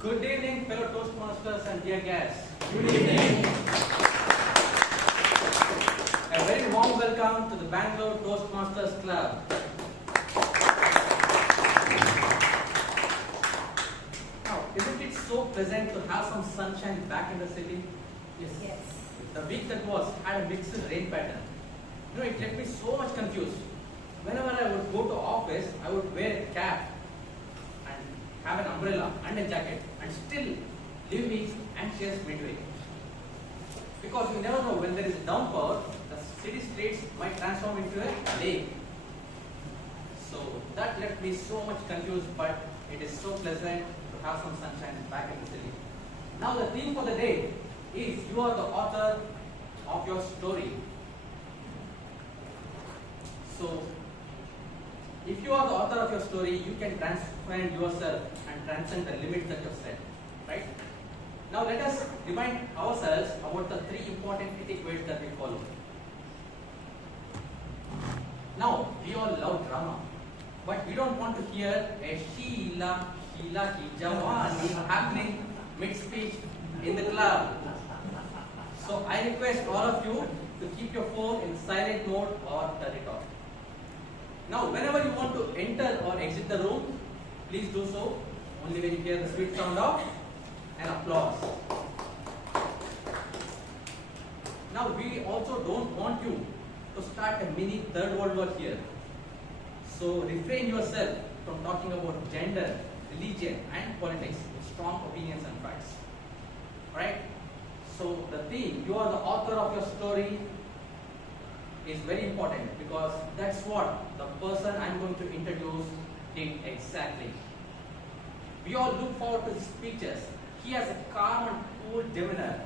Good evening, fellow Toastmasters and dear guests. Good evening. A very warm welcome to the Bangalore Toastmasters Club. Now, isn't it so pleasant to have some sunshine back in the city? Yes. The week that was had a mixed rain pattern. It left me so much confused. Whenever I would go to office, I would wear a cap and have an umbrella and a jacket and still leave me anxious midway. Because you never know, when there is a downpour, the city streets might transform into a lake. So that left me so much confused, but it is so pleasant to have some sunshine back in the city. Now the theme for the day is you are the author of your story. So if you are the author of your story, you can transcend yourself and transcend the limits that you have set, right? Now let us remind ourselves about the three important etiquettes that we follow. Now, we all love drama, but we don't want to hear a Sheila ki Jawani happening mid-speech in the club. So I request all of you to keep your phone in silent mode or turn it off. Now, whenever you want to enter or exit the room, please do so only when you hear the sweet sound of an applause. Now, we also don't want you to start a mini third world war here. So, refrain yourself from talking about gender, religion, and politics with strong opinions and facts. Alright? So, the theme, you are the author of your story, is very important because that's what the person I'm going to introduce did exactly. We all look forward to his speeches. He has a calm and cool demeanor,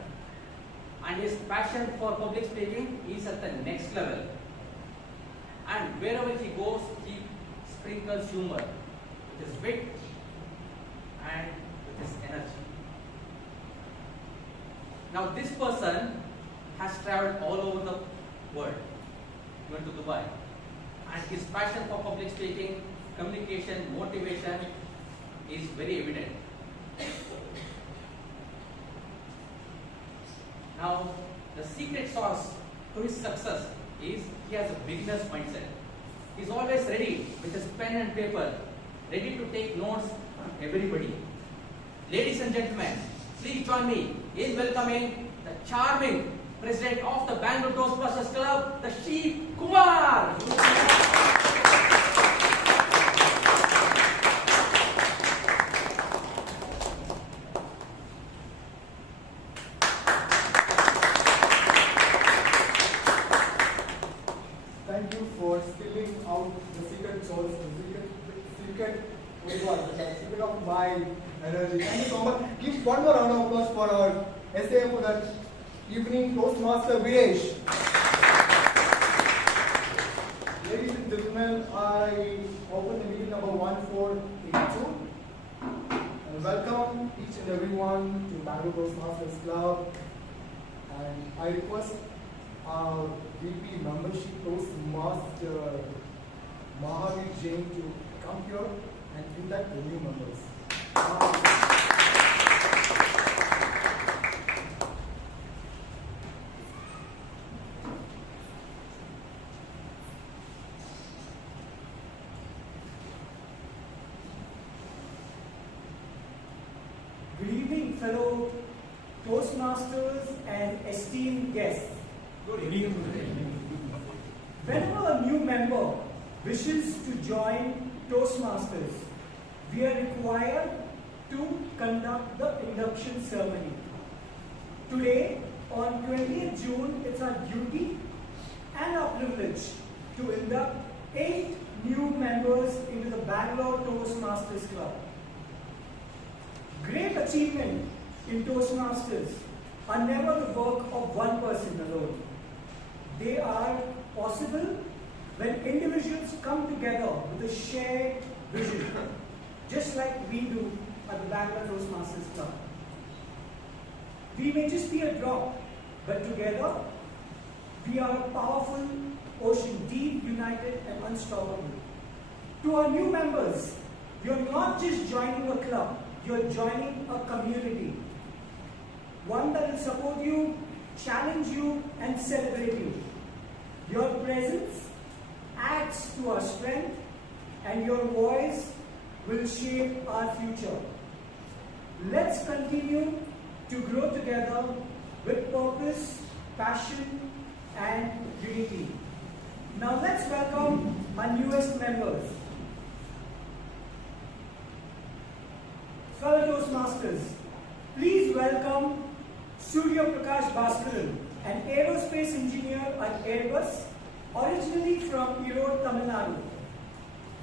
and his passion for public speaking is at the next level. And wherever he goes, he sprinkles humor with his wit and with his energy. Now, this person has traveled all over the world. He went to Dubai, and his passion for public speaking, communication, motivation is very evident. Now, the secret sauce to his success is he has a beginner's mindset. He's always ready with his pen and paper, ready to take notes from everybody. Ladies and gentlemen, please join me in welcoming the charming President of the Bangalore Toastmasters Club, the Sheeb, Kumar. Thank you for spilling out the secret sauce, the secret of my energy. Thank you so much. Give one more round of applause for our essay for that evening Toastmaster Veeresh. Ladies and gentlemen, I open the meeting number 1482 and welcome each and everyone to Bangalore Toastmasters Club. And I request our VP membership Toastmaster Mahaveer Jain to come here and induct the new members. Good evening, fellow Toastmasters and esteemed guests. Good evening. Whenever a new member wishes to join Toastmasters, we are required to conduct the induction ceremony. Today, on 20th June, it's our duty and our privilege to induct 8 new members into the Bangalore Toastmasters Club. Great achievement in Toastmasters are never the work of one person alone. They are possible when individuals come together with a shared vision, just like we do at the Bangalore Toastmasters Club. We may just be a drop, but together we are a powerful ocean, deep, united, and unstoppable. To our new members, you're not just joining a club, you're joining a community. One that will support you, challenge you, and celebrate you. Your presence adds to our strength, and your voice will shape our future. Let's continue to grow together with purpose, passion, and unity. Now let's welcome our newest members. Fellow Toastmasters, please welcome Surya Prakash Bhaskaran, an aerospace engineer at Airbus, originally from Erode, Tamil Nadu.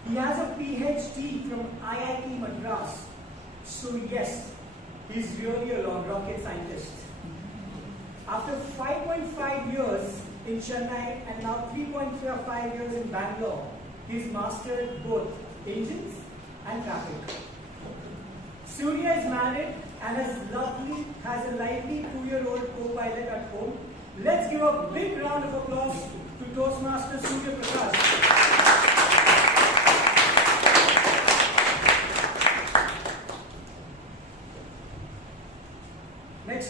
He has a PhD from IIT Madras. So yes, he's really a rocket scientist. After 5.5 years in Chennai and now 3.5 years in Bangalore, he's mastered both engines and traffic. Surya is married and has a lively 2-year-old co-pilot at home. Let's give a big round of applause to Toastmaster Surya Prakash.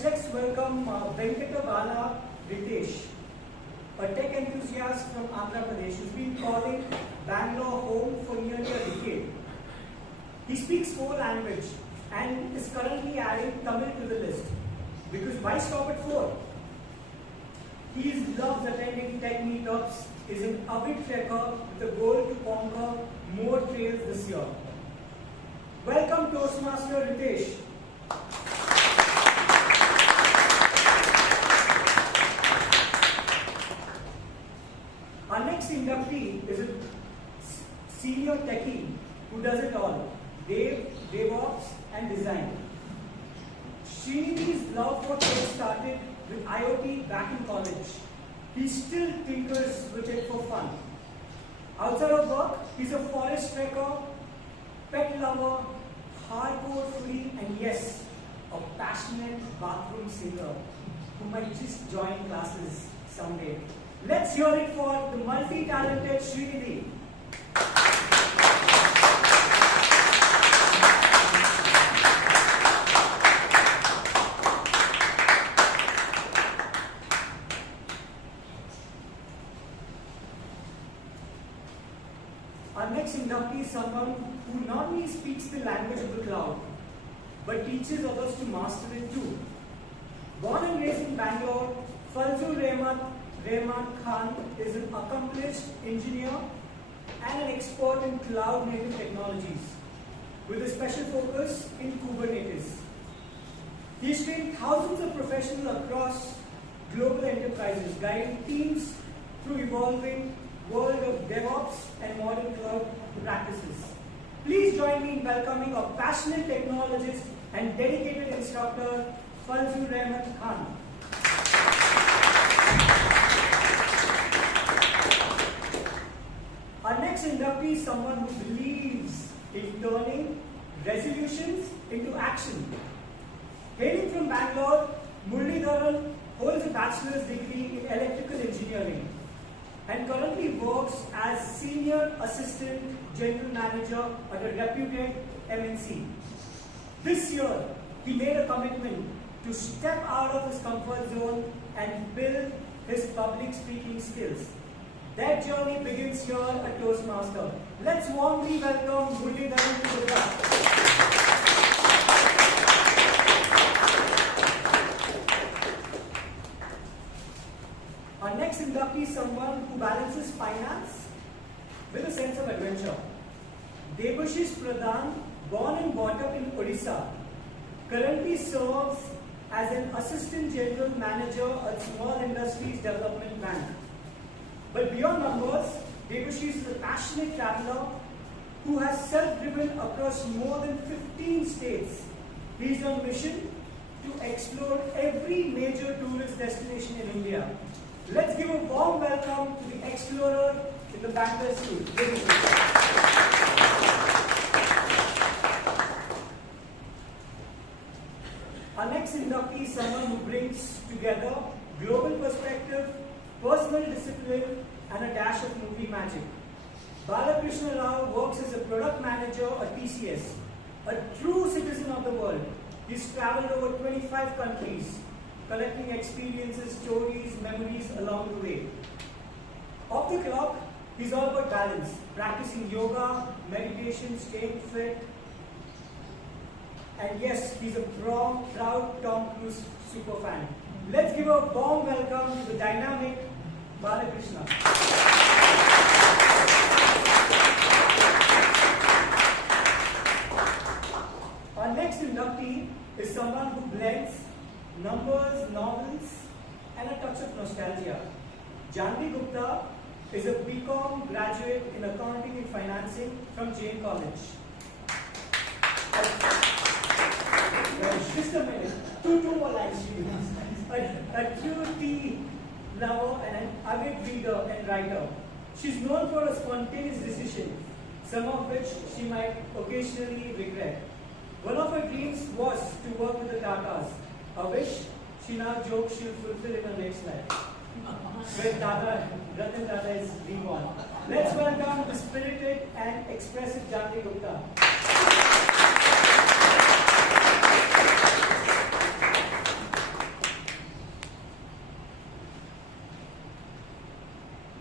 Let's welcome Bala Riteesh, a tech enthusiast from Andhra Pradesh who's been calling Bangalore home for nearly a decade. He speaks 4 languages and is currently adding Tamil to the list. Because why stop at 4? He loves attending tech meetups, is an avid trekker with the goal to conquer more trails this year. Welcome Toastmaster Riteesh. Our next inductee is a senior techie who does it all. DevOps and design. Srinivas love for tech started with IoT back in college. He still tinkers with it for fun. Outside of work, he's a forest trekker, pet lover, hardcore foodie, and yes, a passionate bathroom singer who might just join classes someday. Let's hear it for the multi-talented Srinivas. Our next inductee is someone who not only speaks the language of the cloud, but teaches others to master it too. Born and raised in Bangalore, Fazlur Rahman Khan is an accomplished engineer and an expert in cloud-native technologies, with a special focus in Kubernetes. He has trained thousands of professionals across global enterprises, guiding teams through evolving world of DevOps and modern cloud practices. Please join me in welcoming a passionate technologist and dedicated instructor, Fazlur Rahman Khan. Our next inductee is someone who believes in turning resolutions into action. Hailing from Bangalore, Murlidharan holds a bachelor's degree in electrical engineering and currently works as Senior Assistant General Manager at a reputed MNC. This year, he made a commitment to step out of his comfort zone and build his public speaking skills. That journey begins here at Toastmaster. Let's warmly welcome Murlidharan to the class. Our next inductee is someone who balances finance with a sense of adventure. Debasish Pradhan, born and brought up in Odisha, currently serves as an Assistant General Manager at Small Industries Development Bank. But beyond numbers, Debasish is a passionate traveler who has self-driven across more than 15 states. He is on a mission to explore every major tourist destination in India. Let's give a warm welcome to the explorer in the Bangalore school. Our next inductee is someone who brings together global perspective, personal discipline, and a dash of movie magic. Bala Krishna Rao works as a product manager at TCS, a true citizen of around the world. He's traveled over 25 countries, collecting experiences, stories, memories along the way. Off the clock, he's all about balance, practicing yoga, meditation, staying fit. And yes, he's a proud Tom Cruise superfan. Let's give a warm welcome to the dynamic Balakrishna. Our next inductee is someone who blends numbers, novels, and a touch of nostalgia. Janvi Gupta is a BCom graduate in accounting and financing from Jain College. Just a minute, two more lines. A true tea lover and an avid reader and writer. She's known for her spontaneous decisions, some of which she might occasionally regret. One of her dreams was to work with the Tatas, a wish she now jokes she'll fulfill in her next life. When Ratan Tata is reborn. Let's welcome the spirited and expressive Janvi Gupta.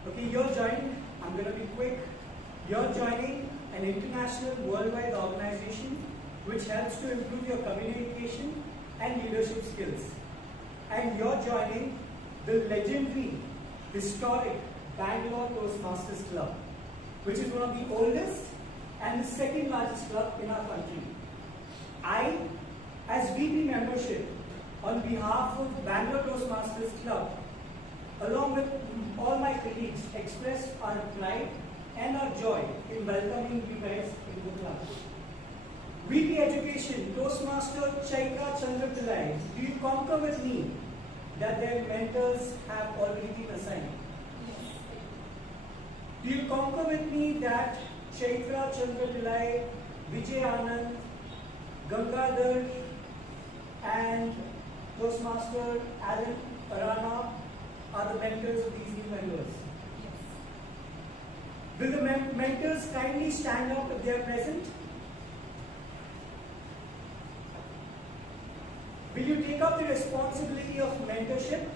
Okay, you're joining, I'm going to be quick. You're joining an international worldwide organization which helps to improve your communication and leadership skills. And you're joining the legendary, historic Bangalore Toastmasters Club, which is one of the oldest and the second largest club in our country. I, as VP membership, on behalf of Bangalore Toastmasters Club, along with all my colleagues, express our pride and our joy in welcoming you guys in the club. VP Education, Toastmaster Chaitra Chandra-Pillai, do you concur with me that their mentors have already been assigned? Yes. Do you concur with me that Chaitra Chandra-Pillai, Vijay, Anand, Gangadhar, and Toastmaster Alan Arana are the mentors of these new members? Yes. Will the mentors kindly stand up if they are present? Will you take up the responsibility of mentorship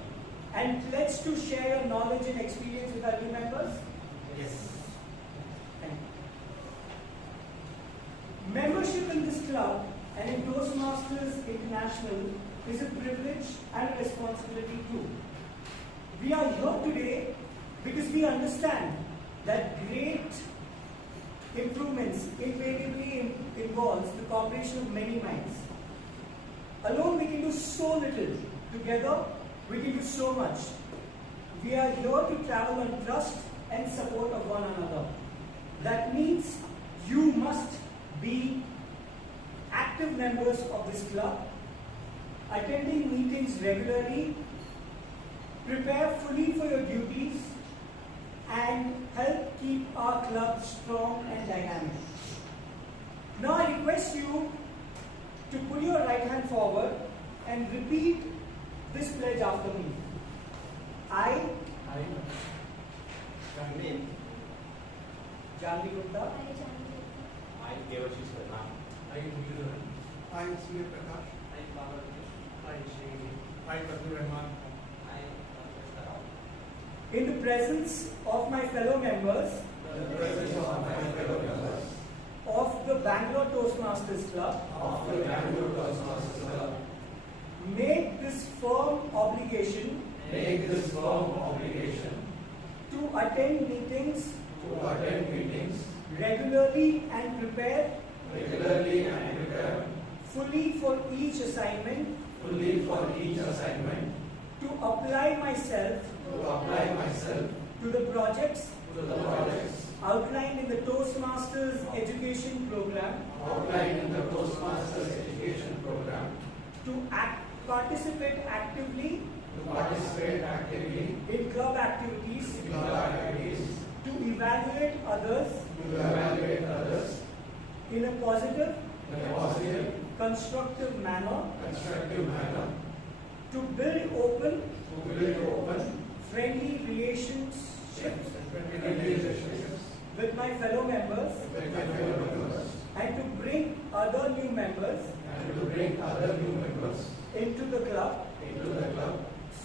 and pledge to share your knowledge and experience with our new members? Yes. Thank you. Membership in this club and in Toastmasters International is a privilege and a responsibility too. We are here today because we understand that great improvements invariably involves the cooperation of many minds. Alone we can do so little. Together we can do so much. We are here to travel on trust and support of one another. That means you must be active members of this club, attending meetings regularly, prepare fully for your duties, and help keep our club strong and dynamic. Now I request you to put your right hand forward and repeat this pledge after me. I Janvi Gupta, I Debasish. I Murlidharan. I Srinivas V. I Palak. I Sheeb. I Kothari. in the presence of my fellow members of the Bangalore Toastmasters Club, make this firm obligation to attend meetings regularly and prepare fully for each assignment, to apply myself to the projects outlined in the Toastmasters education program, to participate actively in club activities, to evaluate others in a positive, constructive manner, to build open, friendly relationships with my fellow members, and to bring other new members other new members into the club into the club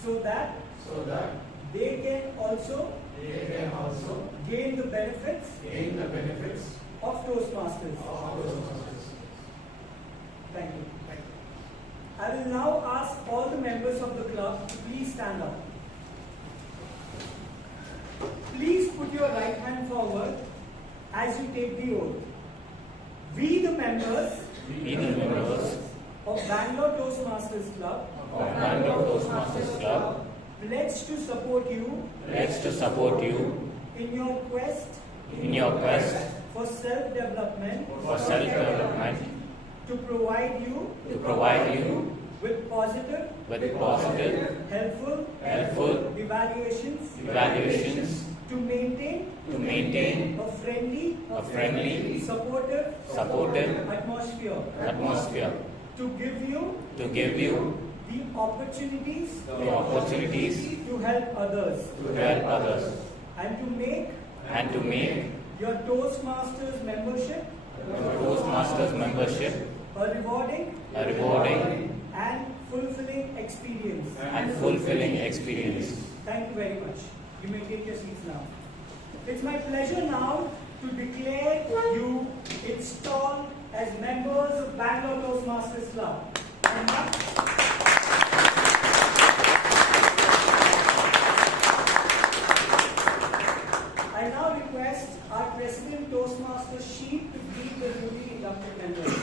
so that they can also gain the benefits of Toastmasters. Thank you. I will now ask all the members of the club to please stand up. Please put your right hand forward as you take the oath. We the members of Bangalore Toastmasters Club pledge to support you in your quest for self-development to provide you with positive, helpful evaluations to maintain a friendly, supportive atmosphere to give you the opportunities to help others and to make your Toastmasters membership a rewarding and fulfilling experience. Thank you very much. You may take your seats now. It's my pleasure now to declare you installed as members of Bangalore Toastmasters Club. I now request our President Toastmaster Sheeb to greet the newly inducted members.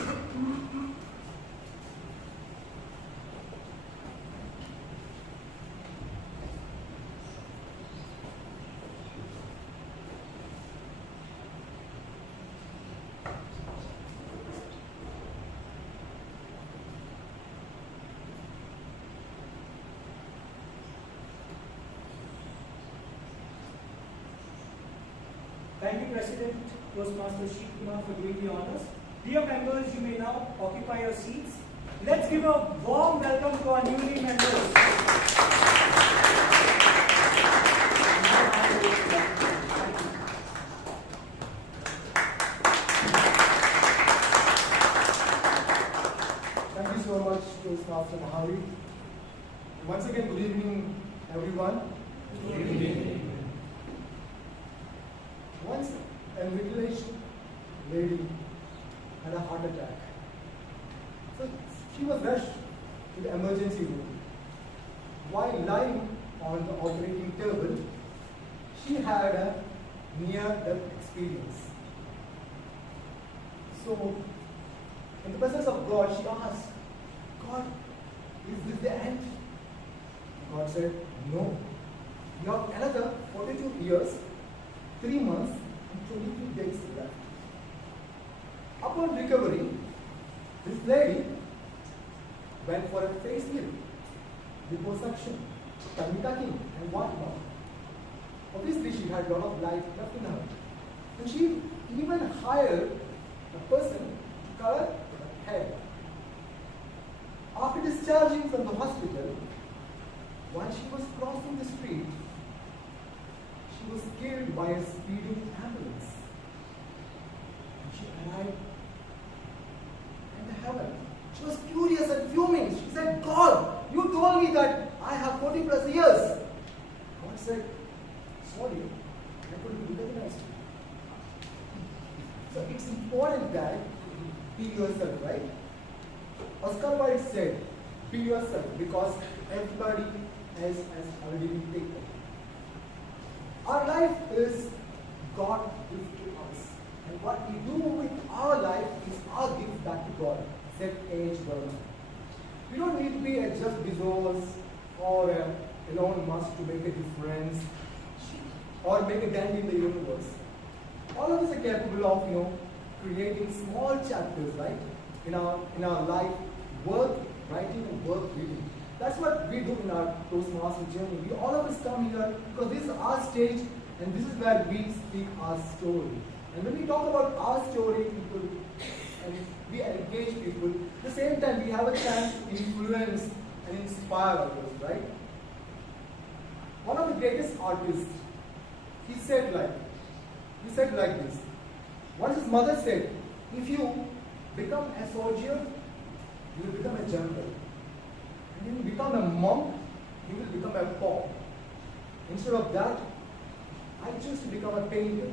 Thank you, President Toastmaster Kumar, for doing the honors. Dear members, you may now occupy your seats. Let's give a warm welcome to our newly members. Thank you so much, Toastmaster Mahaveer. Once again, good evening, everyone. Good evening. Once a middle-aged lady had a heart attack. So she was rushed to the emergency room. While lying on the operating table, she had a near-death experience. So, in the presence of God, she asked, God, is this the end? God said, no. You have another 42 years, 3 months, and 22 days left. Upon recovery, this lady went for a facelift, liposuction, tummy tucking, and whatnot. Obviously, she had a lot of life left in her. And she even hired a person to color her hair. After discharging from the hospital, while she was crossing the street, she was killed by a speeding ambulance. And she arrived in heaven. She was furious and fuming. She said, God, you told me that I have 40 plus years. God said, sorry, I couldn't recognize you. So it's important that you be yourself, right? Oscar Wilde said, be yourself, because everybody else has already been taken. Our life is God gift to us. And what we do with our life is our gift back to God, said A.H. Bala. We don't need to be a Jeff Bezos or Elon Musk to make a difference or make a dent in the universe. All of us are capable of, creating small chapters, right, in our life, worth writing and worth reading. That's what we do in our Toastmaster journey. We all of us come here because this is our stage and this is where we speak our story. And when we talk about our story, people, and we engage people, at the same time we have a chance to influence and inspire others, right? One of the greatest artists, he said like this. Once his mother said, if you become a soldier, you will become a a jungle. And when you become a monk, you will become a pope. Instead of that, I choose to become a painter.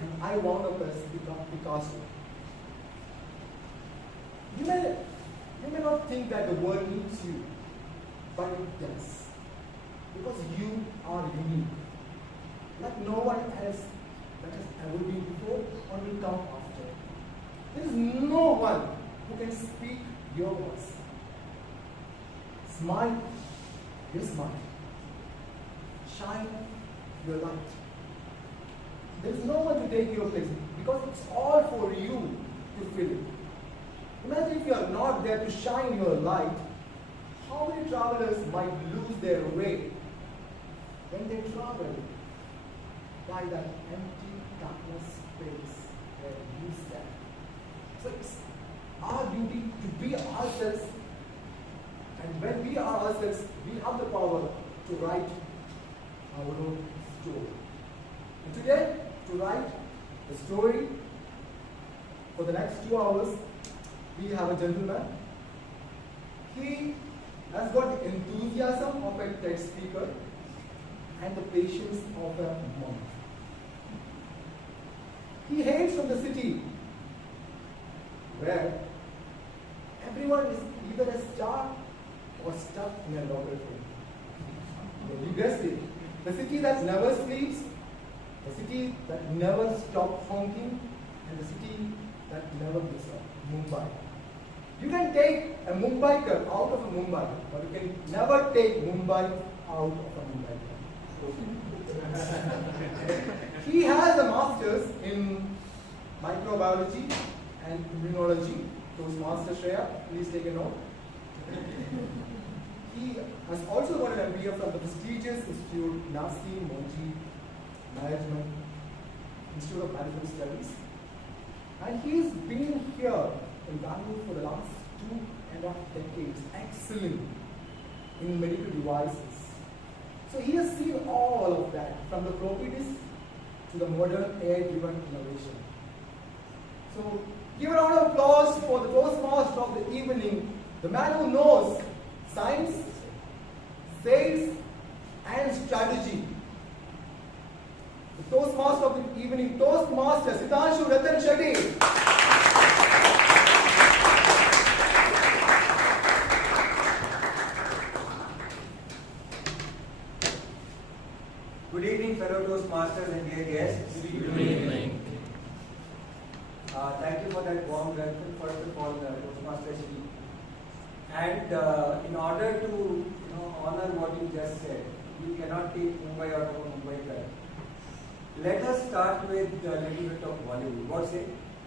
And I wound up as Picasso. You may not think that the world needs you, but it does. Because you are unique. Like no one else that has ever been before or will come after. There is no one who can speak your voice. Smile your smile. Shine your light. There is no one to take your place because it's all for you to fill it. Imagine if you are not there to shine your light, how many travelers might lose their way when they travel by that empty darkness space where you stand. So it's our duty to be ourselves, and when we are ourselves, we have the power to write our own story. And today, to write the story for the next 2 hours, we have a gentleman. He has got the enthusiasm of a TED speaker and the patience of a monk. He hails from the city where everyone is either a star or stuck in a laboratory. You guessed it. The city that never sleeps, the city that never stops honking, and the city that never gives up, Mumbai. You can take a Mumbaiker out of a Mumbai, but you can never take Mumbai out of a Mumbaiker. He has a master's in microbiology and immunology. Toastmaster Shreyas, please take a note. He has also got an MBA from the prestigious institute Nasi Moji Management Institute of Management Studies. And he's been here in Bangalore for the last 2.5 decades, excelling in medical devices. So he has seen all of that, from the properties to the modern AI-driven innovation. So give a round of applause for the Toastmaster of the evening, the man who knows science, sales, and strategy. The Toastmaster of the evening, Toastmaster Sitanshuratan Shetty. Good evening, fellow Toastmasters and dear guests. Good evening. Thank you for that warm welcome. First of all, Toastmaster Sheeb. And in order to honor what you just said, we cannot take Mumbai out of a Mumbaiker. Let us start with a little bit of Bollywood. What say?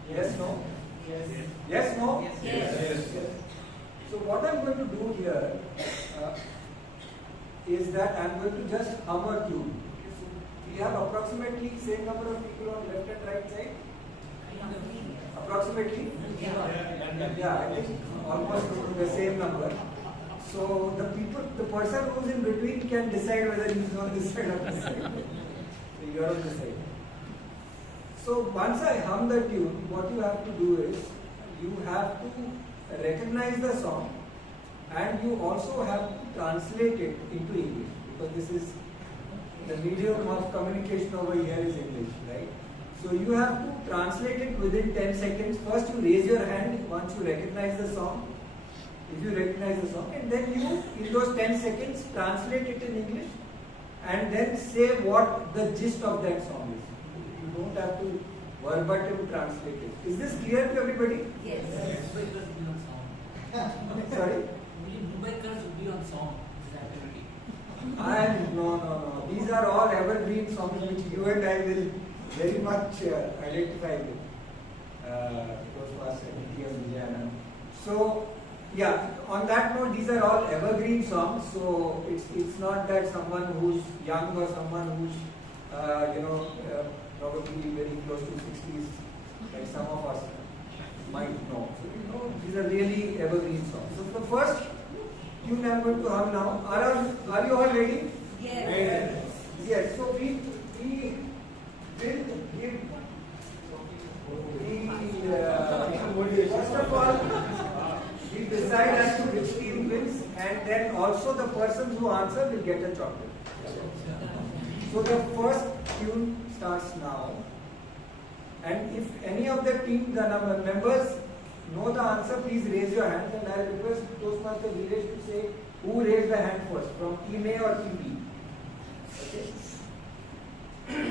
Yes, no? Yes. Yes, no? Yes. Yes. So what I'm going to do here is that I'm going to just hum a tune. We have approximately same number of people on left and right side. Approximately? Yeah, I think almost the same number. So the person who's in between can decide whether he's on this side or this side. So you're on this side. So once I hum the tune, what you have to do is you have to recognize the song and you also have to translate it into English, because this is the medium of communication over here is English, right? So you have to translate it within 10 seconds. First you raise your hand once you recognize the song, if you recognize the song, and then you, in those 10 seconds, translate it in English and then say what the gist of that song is. You don't have to verbatim translate it. Is this clear to everybody? Yes. Mumbaikars will be on song. Sorry? Mumbaikars will be on song. This activity. No. These are all evergreen songs which you and I will very much identify with. Toastmaster, Vijay, Anand. So, yeah, on that note, these are all evergreen songs. So it's not that someone who's young or someone who's probably very close to 60s, like some of us might know. So these are really evergreen songs. So the first tune I'm going to hum now. Are you all ready? Yes. Yes. So we will give first of all, we decide as to which team wins, and then also the person who answers will get a chocolate. So the first tune starts now, and if any of the team, the members know the answer, please raise your hand, and I request Toastmaster Veeresh to say who raised the hand first, from team A or team B. Okay.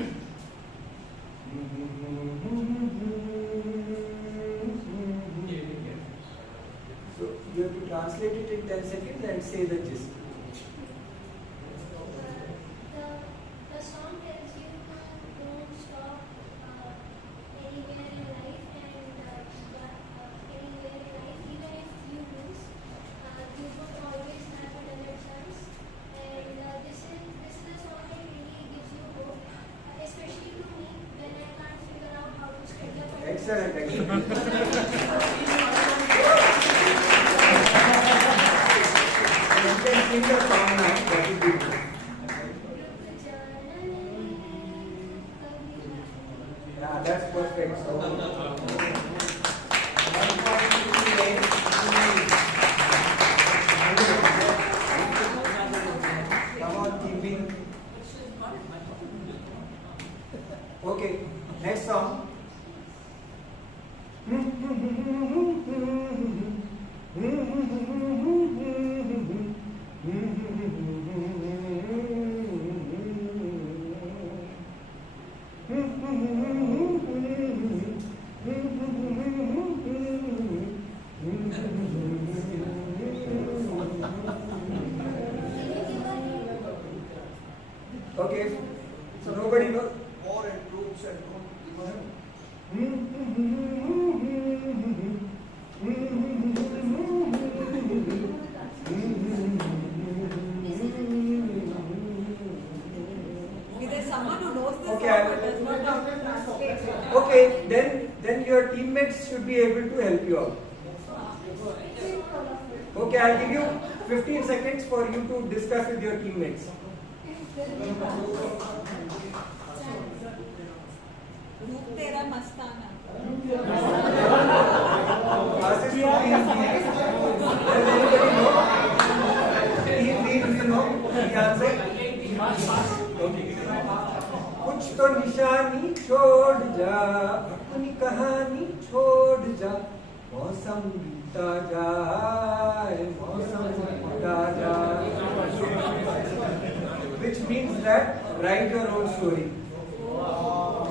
So you have to translate it in 10 seconds and say the gist. The song tells you to don't stop anywhere in life and anywhere in life, even if you lose, you would always have another chance. And this is the song that really gives you hope, especially to me when I can't figure out how to study up. Excellent, excellent. You can sing the song now, that will be good. Yeah, that's perfect. So, come on, keeping. Okay, next song. Okay, so nobody knows. Or and troops and Is there someone who knows this Okay, song but does not know how to translate it? Okay, then your teammates should be able to help you out. Okay, I'll give you 15 seconds for you to discuss with your teammates. रूप तेरा मस्ताना. Passes to team B. Does anybody know? Team B, do you know the answer? Okay. कुछ तो निशानी छोड़ जा, अपनी कहानी छोड़ जा, मौसम बीता जाए, मौसम बीता जाए. Which means that write your own story.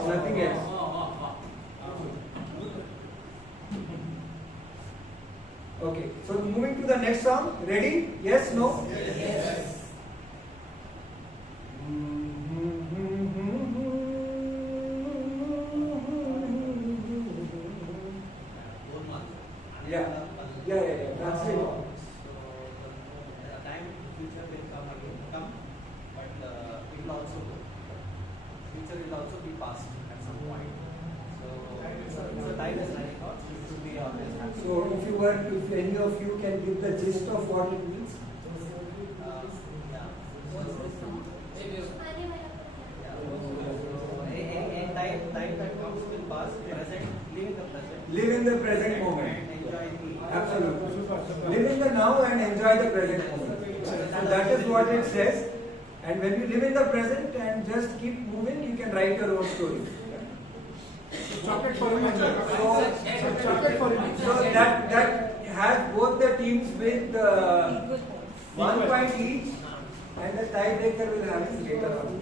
Nothing else. Okay, so moving to the next song. Ready? Yes, no? Yes. Yeah. Translate. So the time future will come again, but it will also go. Future will also be past at some point. So time is running out. So it should be always happening. So if any of you can give the gist of what it means. Time that comes will pass. Present, live in the present. Live in the present moment. And enjoy the Absolutely. Live in the now and enjoy the present moment. So that is what it says. And when you live in the present and just keep moving, you can write your own story. Chocolate for him. So that has both the teams with 1 point each, and the tiebreaker will happen later on.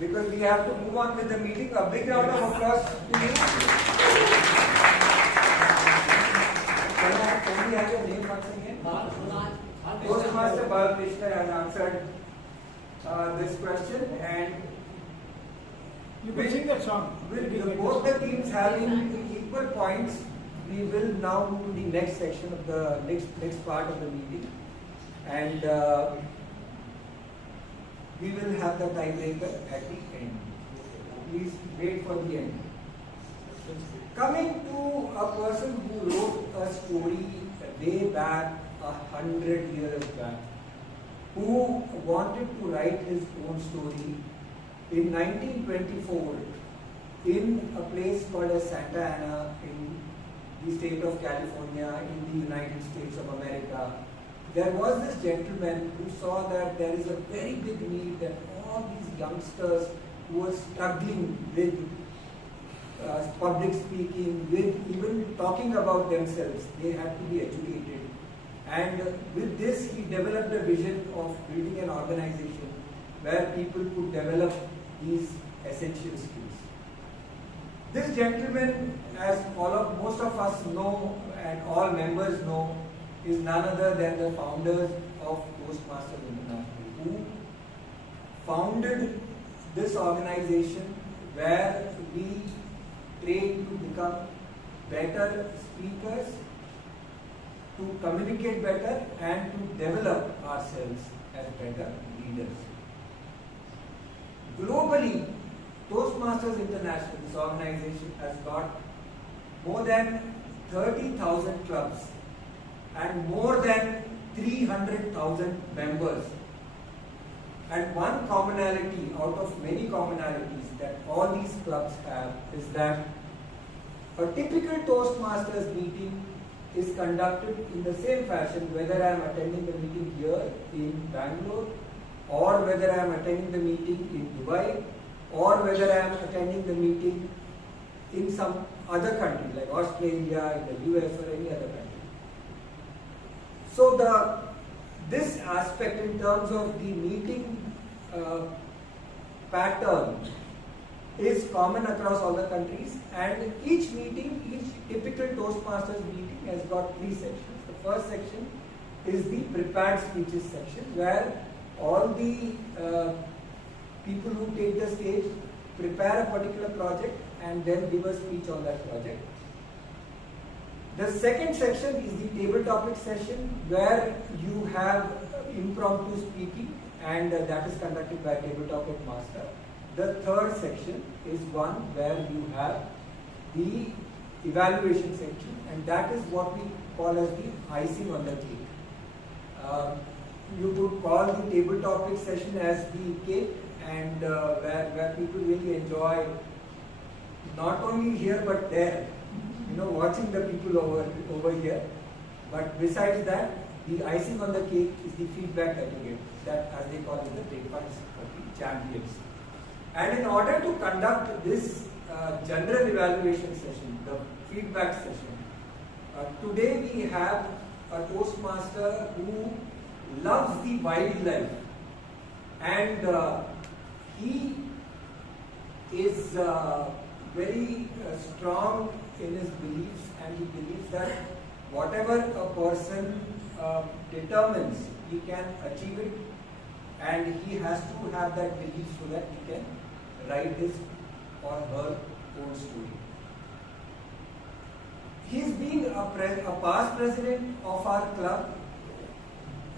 Because we have to move on with the meeting. A big round of applause to you. Can we have your name once again? Toastmaster Bala has answered this question, and You can sing that song. with both the teams having equal points, we will now move to the next section of the next part of the meeting, and we will have the tiebreaker at the end. Please wait for the end. Coming to a person who wrote a story way back 100 years back, who wanted to write his own story in 1924 in a place called as Santa Ana in the state of California, in the United States of America, there was this gentleman who saw that there is a very big need that all these youngsters who were struggling with public speaking, with even talking about themselves, they had to be educated. And with this, he developed a vision of building an organization where people could develop these essential skills. This gentleman, as most of us know and all members know, is none other than the founders of Toastmasters International, who founded this organization where we train to become better speakers, to communicate better, and to develop ourselves as better leaders. Globally, Toastmasters International, this organization, has got more than 30,000 clubs and more than 300,000 members. And one commonality out of many commonalities that all these clubs have is that a typical Toastmasters meeting is conducted in the same fashion, whether I am attending the meeting here in Bangalore, or whether I am attending the meeting in Dubai, or whether I am attending the meeting in some other country like Australia, in the US, or any other country. So this aspect in terms of the meeting pattern is common across all the countries, and each typical Toastmasters meeting has got three sections. The first section is the prepared speeches section, where all the people who take the stage prepare a particular project and then give a speech on that project. The second section is the table topic session, where you have impromptu speaking, and that is conducted by table topic master. The third section is one where you have the evaluation section, and that is what we call as the icing on the cake. You could call the table topic session as the cake, and where people really enjoy not only here but there, watching the people over here. But besides that, the icing on the cake is the feedback that you get, that as they call it, the breakfast of the champions. And in order to conduct this general evaluation session, the feedback session, today we have a Toastmaster who loves the wildlife, and he is very strong in his beliefs, and he believes that whatever a person determines, he can achieve it, and he has to have that belief so that he can write his or her own story. He's been a past president of our club,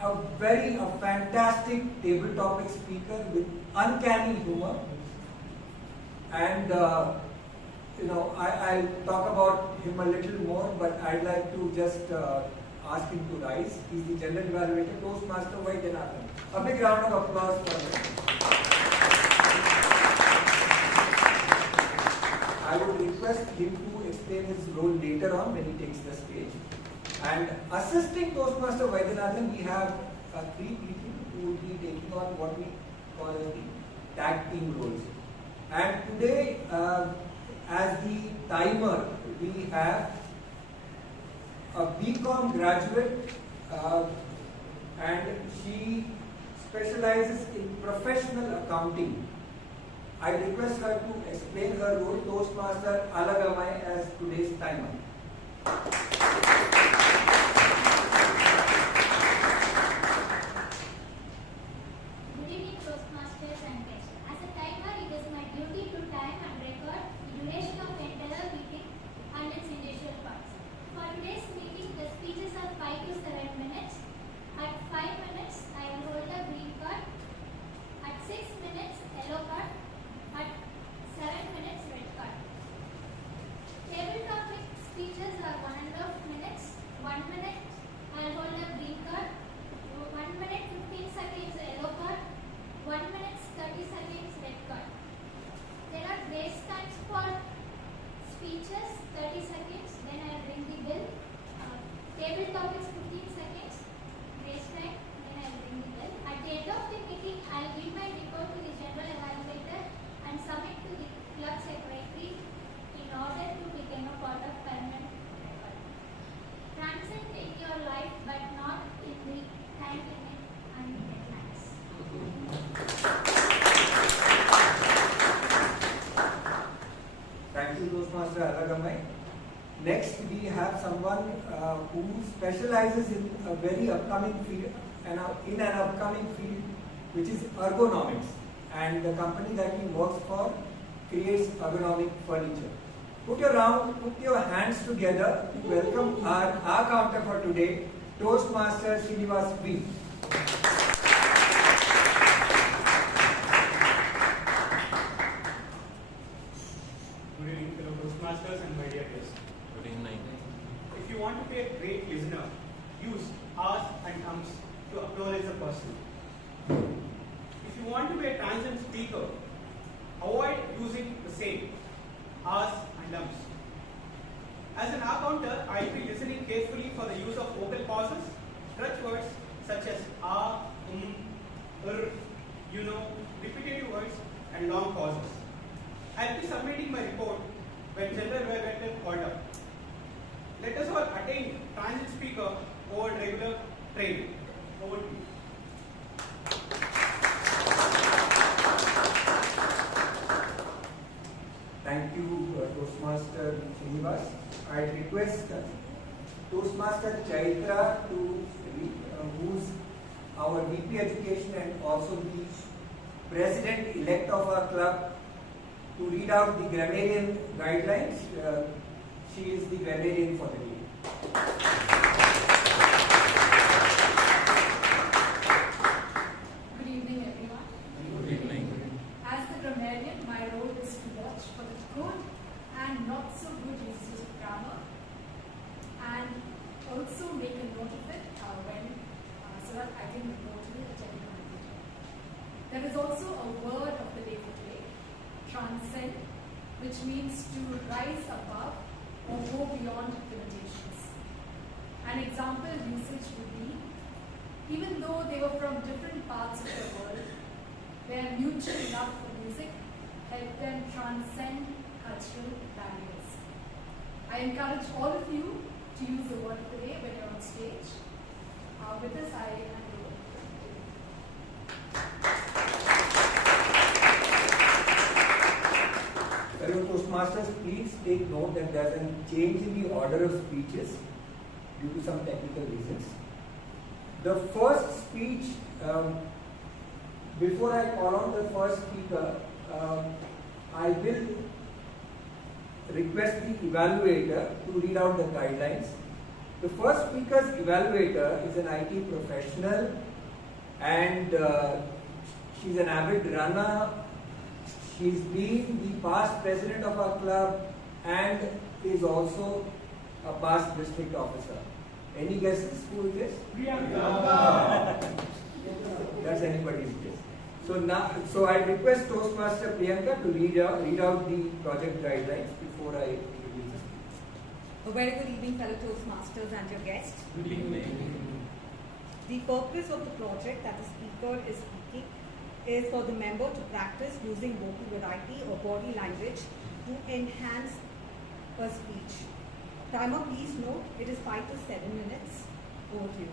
a fantastic table topic speaker with uncanny humor, and I'll talk about him a little more, but I'd like to just ask him to rise. He's the general evaluator, Toastmaster Vijay. A big round of applause for him. I would request him to explain his role later on when he takes the stage. And assisting Toastmaster Vijay, we have three people who will be taking on what we call as the tag team roles. And today, as the timer, we have a BCom graduate, and she specializes in professional accounting. I request her to explain her role, Toastmaster Alagamai, as today's timer. Good evening, Toastmasters and guests. As a timer, it is my duty to time and record the duration of the entire meeting and its individual parts. For today's meeting, the speeches are 5 to 7 minutes. At 5 minutes, I will hold a green card. At 6 minutes, yellow card. At 7 minutes, red card. Table topic speeches are 1.5 specializes in a very upcoming field, in an upcoming field which is ergonomics, and the company that he works for creates ergonomic furniture. Put your hands together to welcome our counter for today, Toastmaster Srinivas V. Good evening, fellow Toastmasters and my dear guests. Good evening. If you want to be a great listener, use ahs and ums to acknowledge the person. If you want to be a transient speaker, avoid using the same ahs and ums. As an ah counter, I will be listening carefully for the use of vocal pauses, crutch words such as ah, you know, repetitive words, and long pauses. I will be submitting my report when general well order. Let us all attain transit speaker over regular training. Over to you. Thank you, Toastmaster Srinivas. I request Toastmaster Chaitra, who's our VP Education and also the President-elect of our club, to read out the grammarian guidelines. She is the grammarian for the day. Good evening, everyone. Good evening. As the grammarian, my role is to watch for the good and not so good uses of grammar, and also make a note of it so that I can report to the technical manager. There is also a word of the day for today, transcend, which means to rise above or go beyond limitations. An example usage would be, even though they were from different parts of the world, their mutual love for music helped them transcend cultural barriers. I encourage all of you to use the word of the day when you're on stage. With this, I hand over. Fellow Toastmasters, please take note that there is a change in the order of speeches due to some technical reasons. The first speech, before I call on the first speaker, I will request the evaluator to read out the guidelines. The first speaker's evaluator is an IT professional, and she's an avid runner. She's been the past president of our club and is also a past district officer. Any guesses who it is? That's anybody's guess. So I request Toastmaster Priyanka to read out the project guidelines before I introduce them. A very good evening, fellow Toastmasters and your guests. Good evening. The purpose of the project that the speaker is speaking is for the member to practice using vocal variety or body language to enhance a speech. Timer, please note, it is 5 to 7 minutes. Over to you.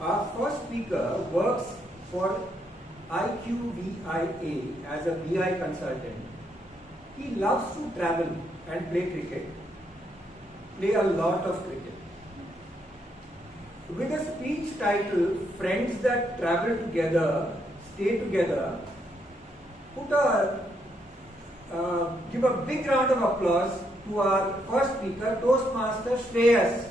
Our first speaker works for IQVIA as a BI consultant. He loves to travel and play a lot of cricket. With a speech title, Friends That Travel Together, Stay Together, give a big round of applause to our first speaker, Toastmaster Shreyas.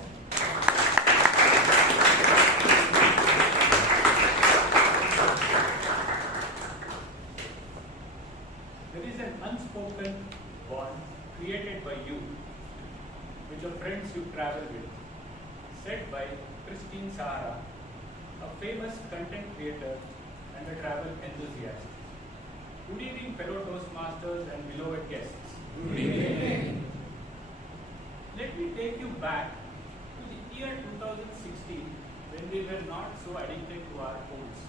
There is an unspoken bond created by you with your friends you travel with, said by Christine Sahara, a famous content creator and a travel enthusiast. Good evening, fellow Toastmasters and beloved guests. Good evening. Let me take you back to the year 2016 when we were not so addicted to our phones.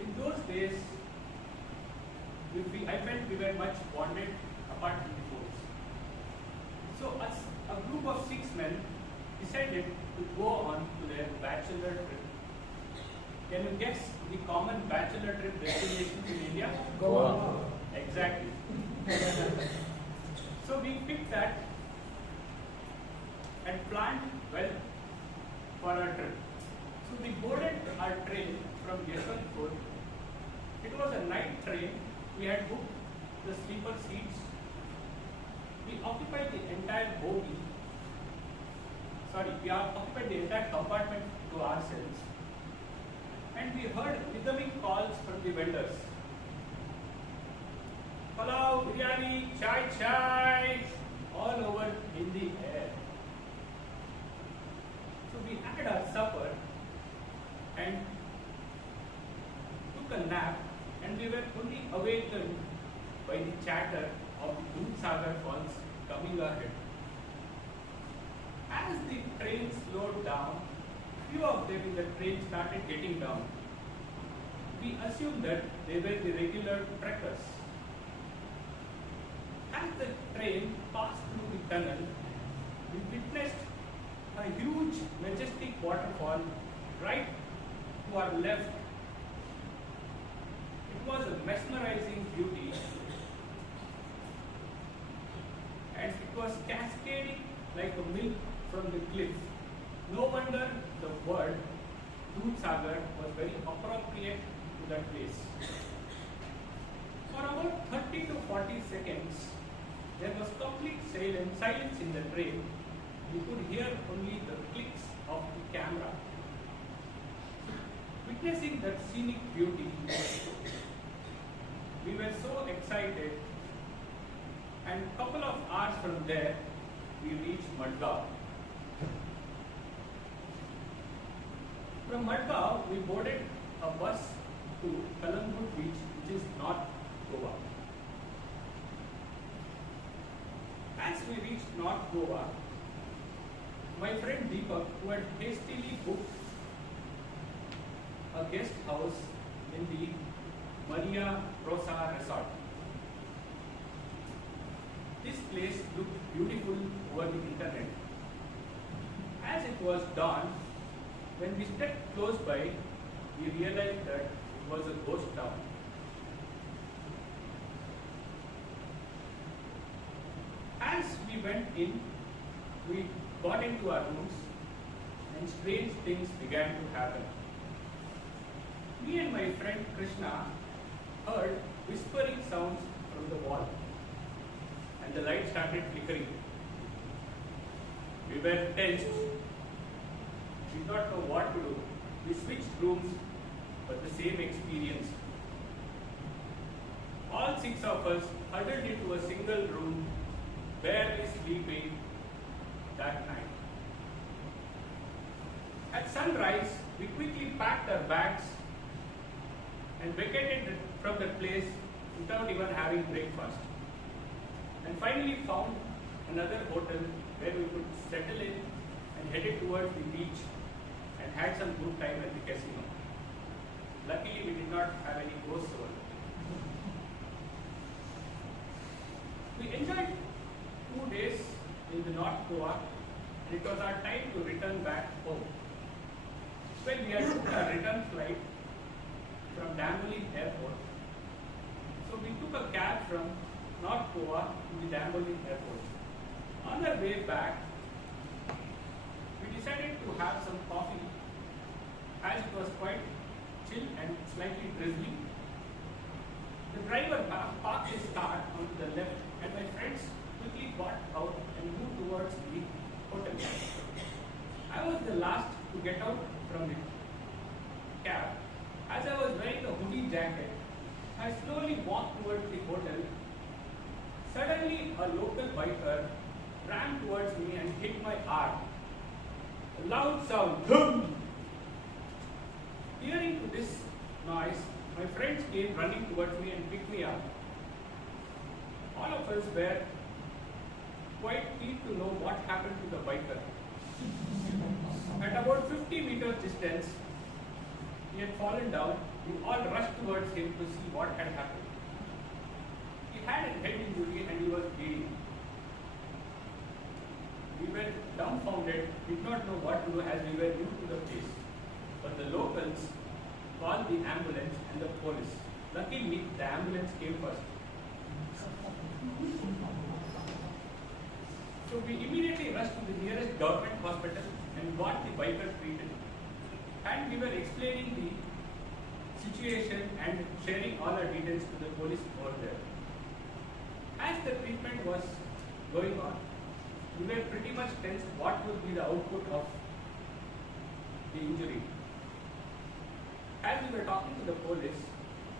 In those days, I felt we were much bonded apart from the phones. So as a group of 6 men decided to go on to their bachelor trip. Can you guess the common bachelor trip destinations in India? Goa. Exactly. So we picked that and planned well for our trip. So we boarded our train from Yeshwanthpur. It was a night train. We had booked the sleeper seats. We occupied the entire bogie. We occupied the entire compartment to ourselves. And we heard rhythmic calls from the vendors. Pulao, biryani, chai, all over in the air. So we had our supper and took a nap, and we were only awakened by the chatter of the Dudhsagar Falls coming ahead. As the train slowed down, few of them in the train started getting down. We assumed that they were the regular trekkers. As the train passed through the tunnel, we witnessed a huge, majestic waterfall right to our left. It was a mesmerizing beauty, and it was cascading like a milk from the cliff. No wonder the word Dudhsagar was very appropriate to that place. For about 30 to 40 seconds, there was complete silence in the train. You could hear only the clicks of the camera. Witnessing that scenic beauty, we were so excited, and a couple of hours from there, we reached Madgaon. From Madgaon, we boarded a bus to Kalangut Beach, which is North Goa. As we reached North Goa, my friend Deepak, who had hastily booked a guest house in the Maria Rosa Resort. This place looked beautiful over the internet. As it was dawn, when we stepped close by, we realized that it was a ghost town. As we went in, we got into our rooms, and strange things began to happen. Me and my friend Krishna heard whispering sounds from the wall, and the light started flickering. We were tensed. We did not know what to do. We switched rooms, but the same experience. All six of us huddled into a single room, barely sleeping that night. At sunrise, we quickly packed our bags and vacated from that place without even having breakfast. And finally found another hotel where we could settle in and headed towards the beach and had some good time at the casino. Luckily, we did not have any ghosts over there. We enjoyed 2 days in the North Goa, and it was our time to return back home. When we had booked our return flight from Damboli Airport, so we took a cab from North Goa to the Damboli Airport. On our way back, we decided to have some coffee, as it was quite chill and slightly drizzly. The driver parked his car onto the left, and my friends quickly got out and moved towards the hotel. I was the last to get out from the cab. As I was wearing a hoodie jacket, I slowly walked towards the hotel. Suddenly, a local biker ran towards me and hit my arm. A loud sound. Thum! Hearing to this noise, my friends came running towards me and picked me up. All of us were quite keen to know what happened to the biker. At about 50 meters distance, he had fallen down. We all rushed towards him to see what had happened. He had a head injury and he was bleeding. We were dumbfounded, did not know what to do as we were new to the place. But the locals So we immediately rushed to the nearest government hospital and got the biker treated. And we were explaining the situation and sharing all our details to the police over there. As the treatment was going on, we were pretty much tense what would be the output of the injury. As we were talking to the police,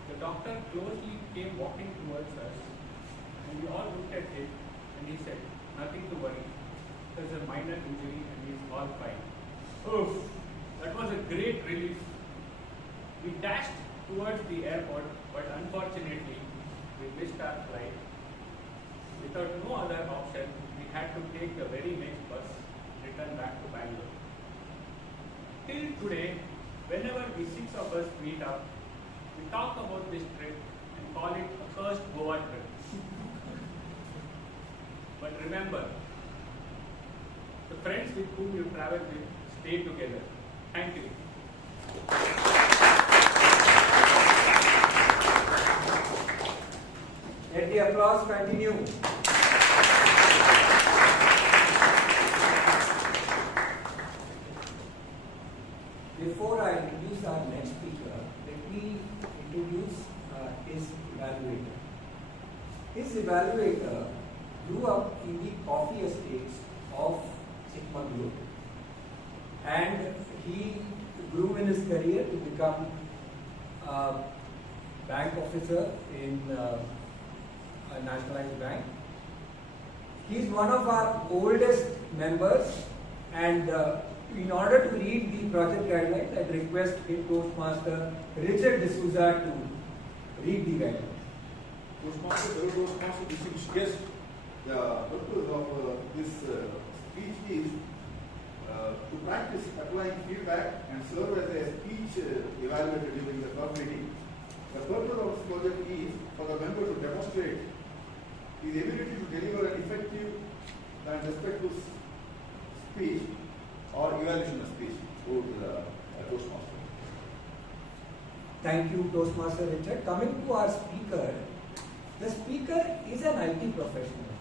the doctor closely came walking towards us, and we all looked at him and he said, "Nothing to worry. There's a minor injury and he's all fine." Oof, that was a great relief. We dashed towards the airport, but unfortunately, we missed our flight. Without no other option, we had to take the very next bus, return back to Bangalore. Till today, whenever we six of us meet up, we talk about this trip and call it a first Goa trip. But remember, the friends with whom you travel with stay together. Thank you. Let the applause continue. Before I introduce our next speaker, let me introduce his evaluator. His evaluator grew up in the coffee estates of Chikmagalur, and he grew in his career to become a bank officer in a nationalized bank. He is one of our oldest members, and in order to read the project guidelines, I request Head Toastmaster Richard D'Souza to read the guidelines. Toastmaster distinguished guest, the purpose of this speech is to practice applying feedback and serve as a speech evaluator during the club meeting. The purpose of this project is for the member to demonstrate his ability to deliver an effective and respectful speech or evaluation of speech to the Toastmaster. Thank you, Toastmaster Richard. Coming to our speaker, the speaker is an IT professional,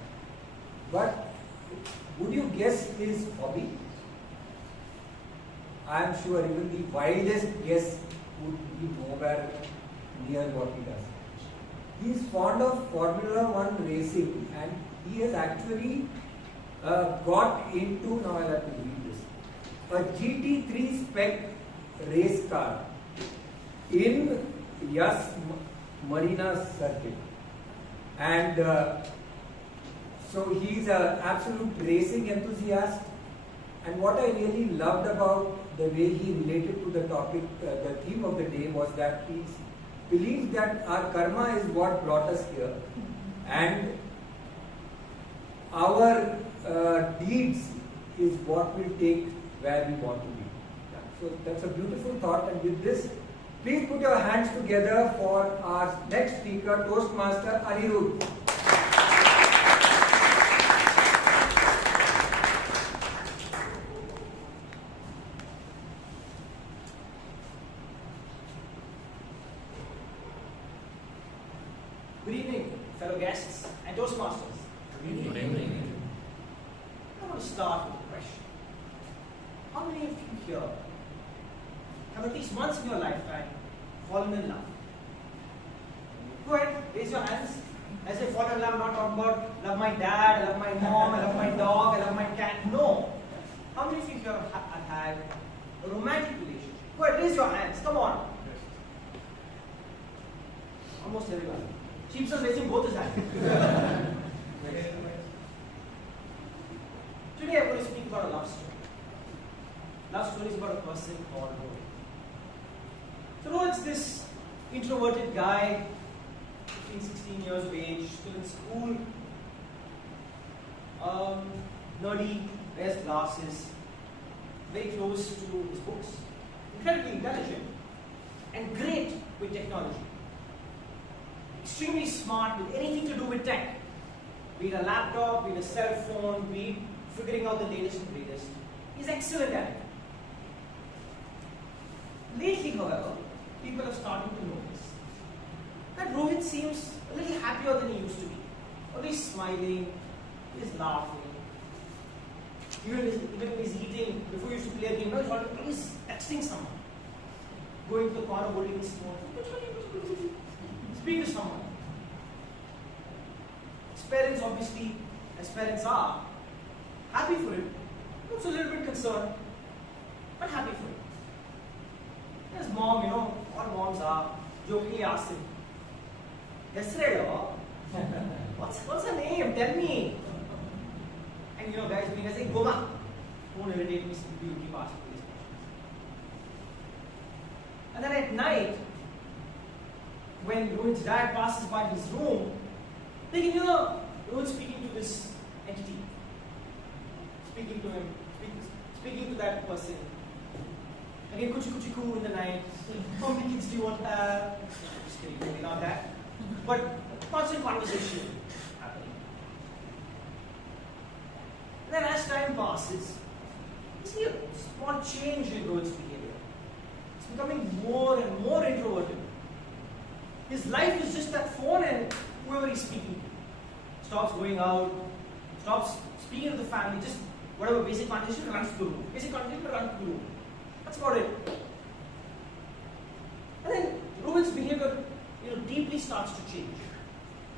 but would you guess his hobby? I am sure even the wildest guess would be nowhere near what he does. He is fond of Formula One racing, and he has actually got into, now I'll have to read this, a GT3 spec race car in Yas Marina circuit. And so he's an absolute racing enthusiast. And what I really loved about the way he related to the topic, the theme of the day, was that he believes that our karma is what brought us here, and our deeds is what will take where we want to be. So that's a beautiful thought, and with this, please put your hands together for our next speaker, Toastmaster Anirudh. Good evening, fellow guests and Toastmasters. Good evening. I want to start with a question. How many of you here have at least once in your lifetime fallen in love? Go ahead, raise your hands. As I fall in love, I'm not talking about love my dad, I love my mom, I love my dog, I love my cat. No. How many of you here have had a romantic relationship? Go ahead, raise your hands. Come on. Almost everyone. Sheeb is raising both his hands. Today I'm going to speak about a love story. Love story is about a person called Rohit. So Rohit's this introverted guy, 15, 16 years of age, still in school, nerdy, wears glasses, very close to his books, incredibly intelligent, and great with technology. Extremely smart with anything to do with tech, be it a laptop, be it a cell phone, be it figuring out the latest and greatest. He's excellent at it. Lately, however, people have started to notice that Rohit seems a little happier than he used to be. smiling, he is laughing. Even if he's eating, before you used to play a game, no, he's texting someone. Going to the corner, holding his phone. Speaking to someone. His parents, obviously, as parents are, happy for him. Also a little bit concerned, but happy for him. His mom, all moms are, jokingly asked him, yesterday, what's her name? Tell me. And guys, when I say, Goma, don't irritate me, simply you keep asking these questions. And then at night, when Rohit's dad passes by his room, thinking, Rohit's speaking to this entity, speaking to him, speaking to that person. Again, kuchi koo in the night. How many kids do you want to have? Just kidding, maybe not that. But constant conversation happening. Then as time passes, you see a small change in Rohit's behavior. He's becoming more and more introverted. His life is just that phone and whoever he's speaking to. Stops going out, stops speaking to the family, just whatever basic conversation runs to the room. Basic conversation runs to the room. That's about it. And then Rohit's behavior, deeply starts to change.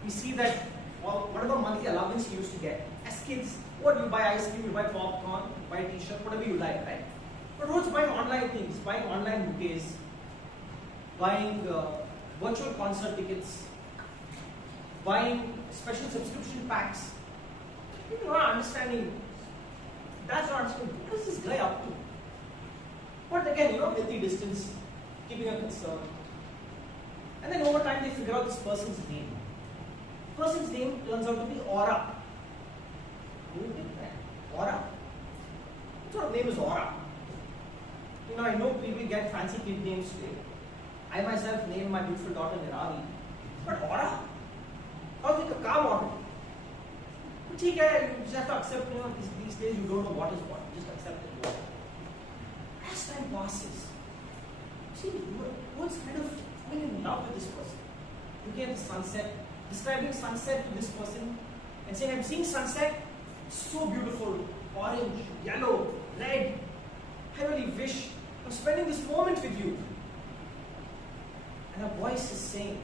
We see that whatever monthly allowance he used to get, as kids, what you buy ice cream, you buy popcorn, you buy a t-shirt, whatever you like, right? But Rohit's buying online things, buying online bouquets, buying virtual concert tickets, buying special subscription packs. People are not understanding. That's not understanding. What is this guy up to? But again, healthy distance, keeping a concern. And then over time they figure out this person's name. The person's name turns out to be Aura. Who did that? Aura? What sort of name is Aura? I know people get fancy kid names today. I myself named my beautiful daughter Nirali. But Aura? Sounds like a car model. But you just have to accept, these days you don't know what is what. Just accept it. As time passes, see, Rohit's kind of falling in love with this person. Looking at the sunset, describing sunset to this person, and saying, I'm seeing sunset, it's so beautiful, orange, yellow, red. I really wish I'm spending this moment with you. And a voice is saying,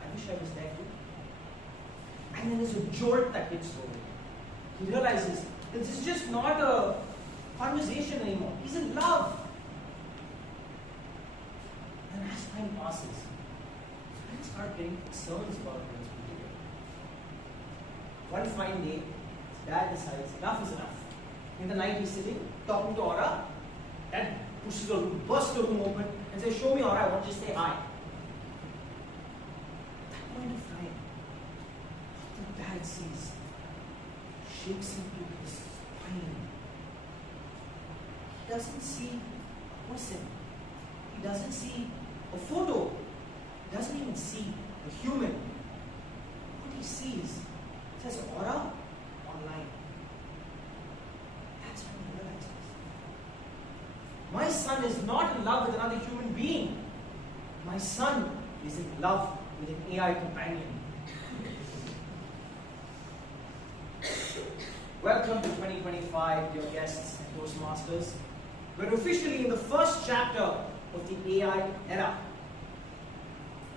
I wish I was there too. And then there's a jolt that hits Rohit. He realizes that this is just not a conversation anymore. He's in love. And as time passes, his friends start getting concerns about his behavior. One fine day, his dad decides enough is enough. In the night, he's sitting, talking to Aura. Dad pushes the room, bursts the room open, and says, show me Aura, I want you to say hi. At that point of time, what the dad sees shakes him to his spine. He doesn't see a person. He doesn't see a photo. He doesn't even see a human. What he sees says Aura online. That's when he realizes. My son is not in love with another human being. My son is in love with an AI companion. Welcome to 2025, dear guests and Toastmasters. We're officially in the first chapter of the AI era.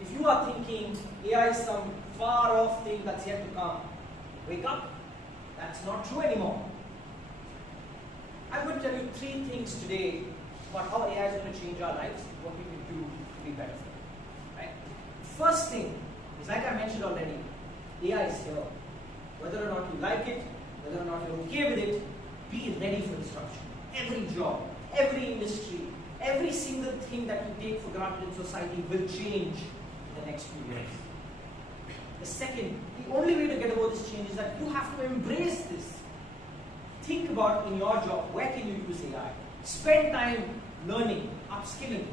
If you are thinking AI is some far-off thing that's yet to come, wake up. That's not true anymore. I'm going to tell you 3 things today about how AI is going to change our lives, what we can do to be better. Right? First thing is, like I mentioned already, AI is here. Whether or not you like it, whether or not you're okay with it, be ready for disruption. Every job, every industry, every single thing that you take for granted in society will change in the next few years. The second, the only way to get over this change is that you have to embrace this. Think about in your job, where can you use AI? Spend time learning, upskilling.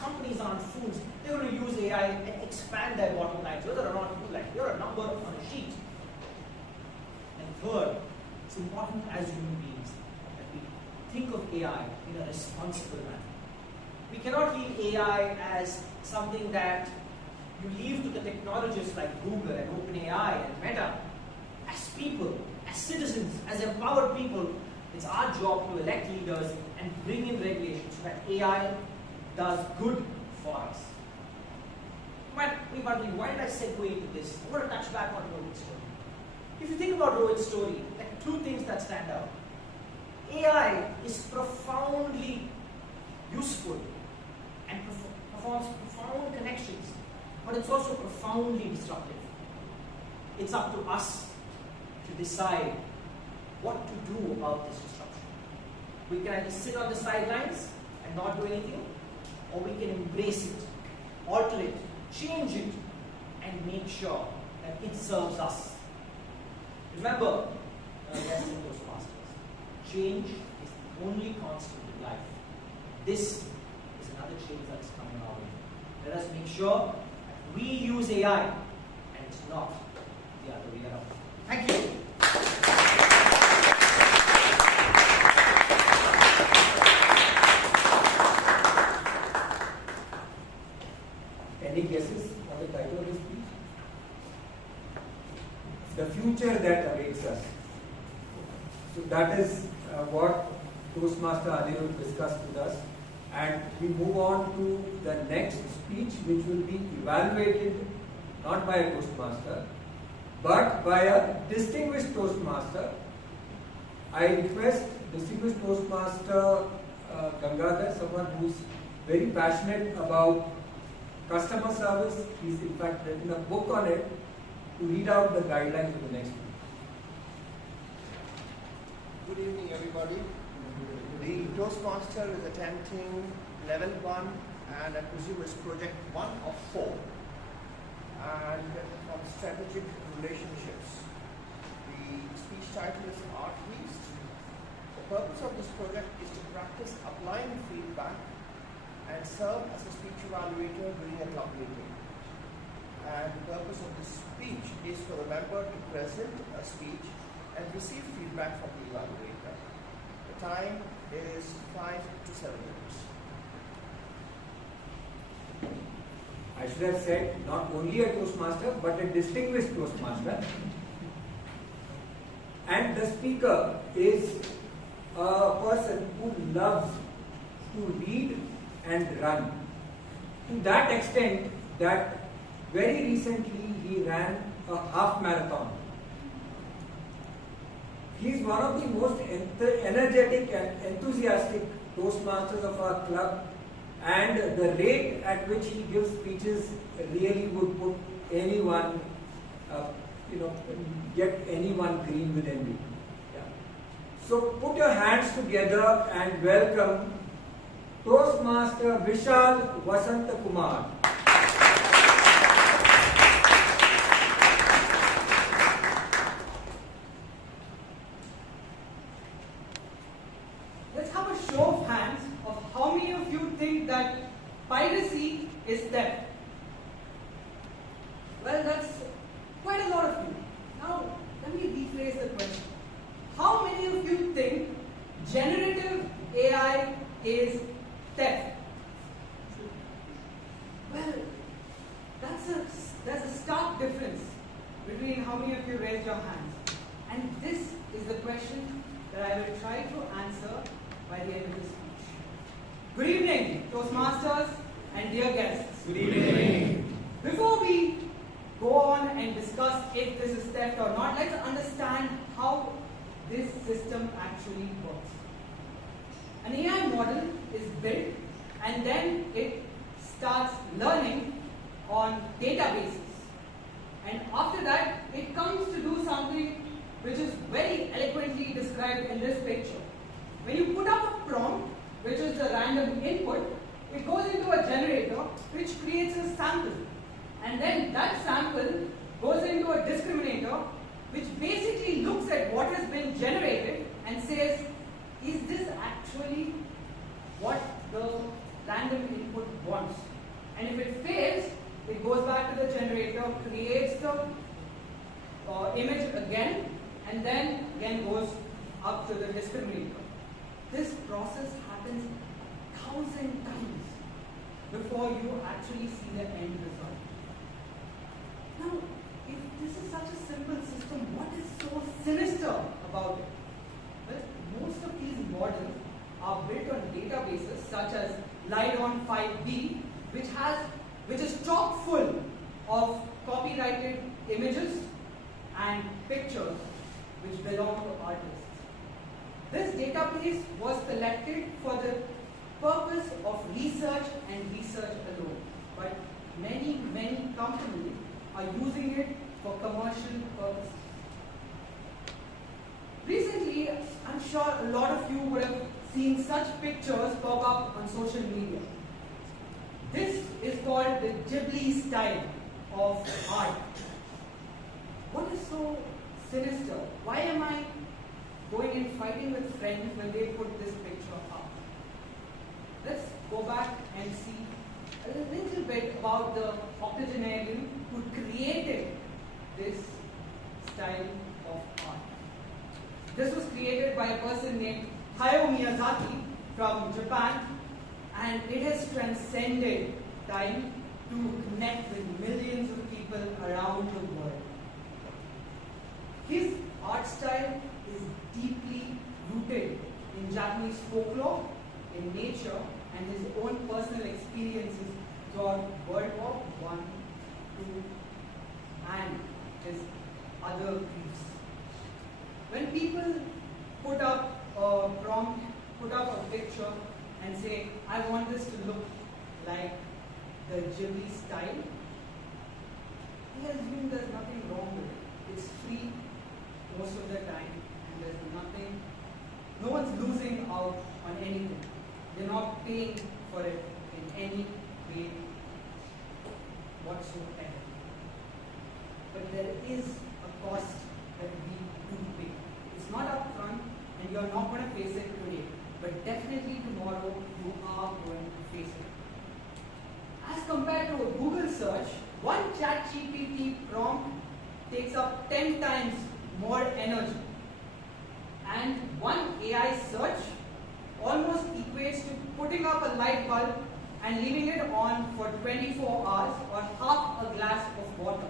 Companies aren't fools. They're going to use AI and expand their bottom lines, whether or not you like. You're a number on a sheet. And third, it's important as human beings that we think of AI in a responsible manner. We cannot leave AI as something that you leave to the technologists like Google and OpenAI and Meta. as people, as citizens, as empowered people, it's our job to elect leaders and bring in regulations so that AI does good for us. But we're wondering, why did I segue into this? I want to touch back on Rohit's story. If you think about Rohit's story, there are two things that stand out. AI is profoundly useful and performs profound connections, but it's also profoundly disruptive. It's up to us to decide what to do about this disruption. We can either sit on the sidelines and not do anything, or we can embrace it, alter it, change it, and make sure that it serves us. Remember, yes, in Toastmasters, change is the only constant in life. This is another change that is coming our way. Let us make sure that we use AI and it's not the other way around. Thank you. Any guesses on the title of this speech? The future that awaits us. So that is what Toastmaster Anirudh discussed with us. And we move on to the next speech, which will be evaluated not by a Toastmaster, but by a distinguished Toastmaster. I request distinguished Toastmaster Gangadhar, someone who's very passionate about customer service. He's in fact written a book on it, to read out the guidelines for the next week. Good evening, everybody. The Toastmaster is attempting level 1 and I presume it's project 1 of 4 and on strategic relationships. The speech title is Art Beast. The purpose of this project is to practice applying feedback and serve as a speech evaluator during a club meeting. And the purpose of this speech is for the member to present a speech and receive feedback from the evaluator. The time is 5 to 7 minutes. I should have said not only a Toastmaster, but a distinguished Toastmaster. And the speaker is a person who loves to read and run. To that extent that very recently he ran a half marathon. He is one of the most energetic and enthusiastic Toastmasters of our club, and the rate at which he gives speeches really would put anyone, get anyone green with envy. Yeah. So put your hands together and welcome Toastmaster Vishal Vasantha Kumar. Let's have a show of hands of how many of you think that piracy is theft. Well, that's quite a lot of you. Now, let me rephrase the question. How many of you think generative AI is theft? Well, there's a stark difference between how many of you raised your hands. And this is the question that I will try to answer by the end of the speech. Good evening, Toastmasters and dear guests. Good evening. Before we go on and discuss if this is theft or not, let's understand how this system actually works. An AI model is built and then it starts learning on databases. And after that, it comes to do something which is very eloquently described in this picture. When you put up a prompt, which is the random input, it goes into a generator which creates a sample. And then that sample goes into a discriminator which basically looks at what has been generated and says, is this actually what the random input wants? And if it fails, it goes back to the generator, creates the image again, and then again goes up to the discriminator. This process happens 1,000 times before you actually see the end result. Now, if this is such a simple system, what is so sinister about it? Well, most of these models are built on databases such as Lydon 5D, which is chock full of copyrighted images and pictures which belong to artists. This database was collected for the purpose of research and research alone, but many companies are using it for commercial purposes. Recently, I'm sure a lot of you would have seen such pictures pop up on social media. This is called the Ghibli style of art. What is so sinister? Why am I going and fighting with friends when they put this picture up? Let's go back and see a little bit about the octogenarian who created this style of art. This was created by a person named Hayao Miyazaki from Japan, and it has transcended time to connect with millions of people around the world. His art style is deeply rooted in Japanese folklore, in nature, and his own personal experiences throughout World War I, II, and his other griefs. When people put up a prompt, put up a picture and say, I want this to look like the Ghibli style, we assume there's nothing wrong with it. It's free most of the time, and there's nothing, no one's losing out on anything. They're not paying for it in any way whatsoever. But there is a cost that we do pay. It's not upfront, and you're not going to face it today, but definitely tomorrow you are going to face it. As compared to a Google search, one ChatGPT prompt takes up 10 times more energy, and one AI search almost equates to putting up a light bulb and leaving it on for 24 hours or half a glass of water.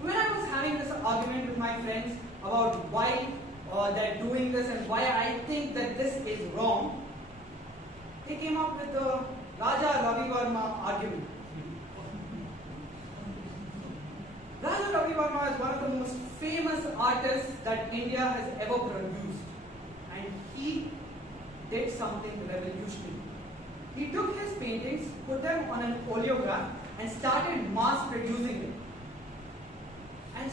When I was having this argument with my friends about why they're doing this and why I think that this is wrong, they came up with the Raja Ravi Verma argument. Raja Ravi Verma is one of the most famous artists that India has ever produced, and he did something revolutionary. He took his paintings, put them on an oleograph, and started mass producing them. And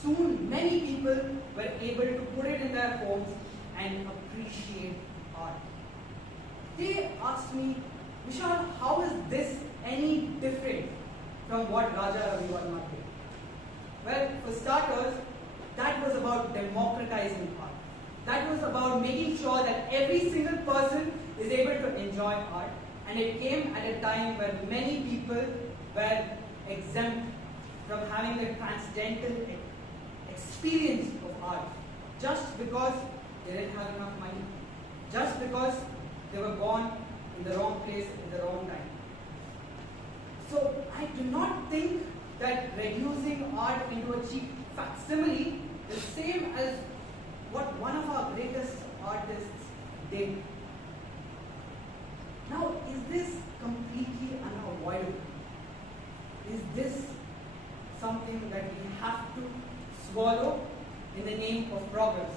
soon many people were able to put it in their homes and appreciate art. They asked me, Vishal, how is this any different from what Raja Ravi Verma did? Well, for starters, that was about democratizing art. That was about making sure that every single person is able to enjoy art, and it came at a time where many people were exempt from having the transcendental experience of art just because they didn't have enough money, just because they were born in the wrong place at the wrong time. So I do not think that reducing art into a cheap facsimile is the same as what one of our greatest artists did. Now, is this completely unavoidable? Is this something that we have to swallow in the name of progress?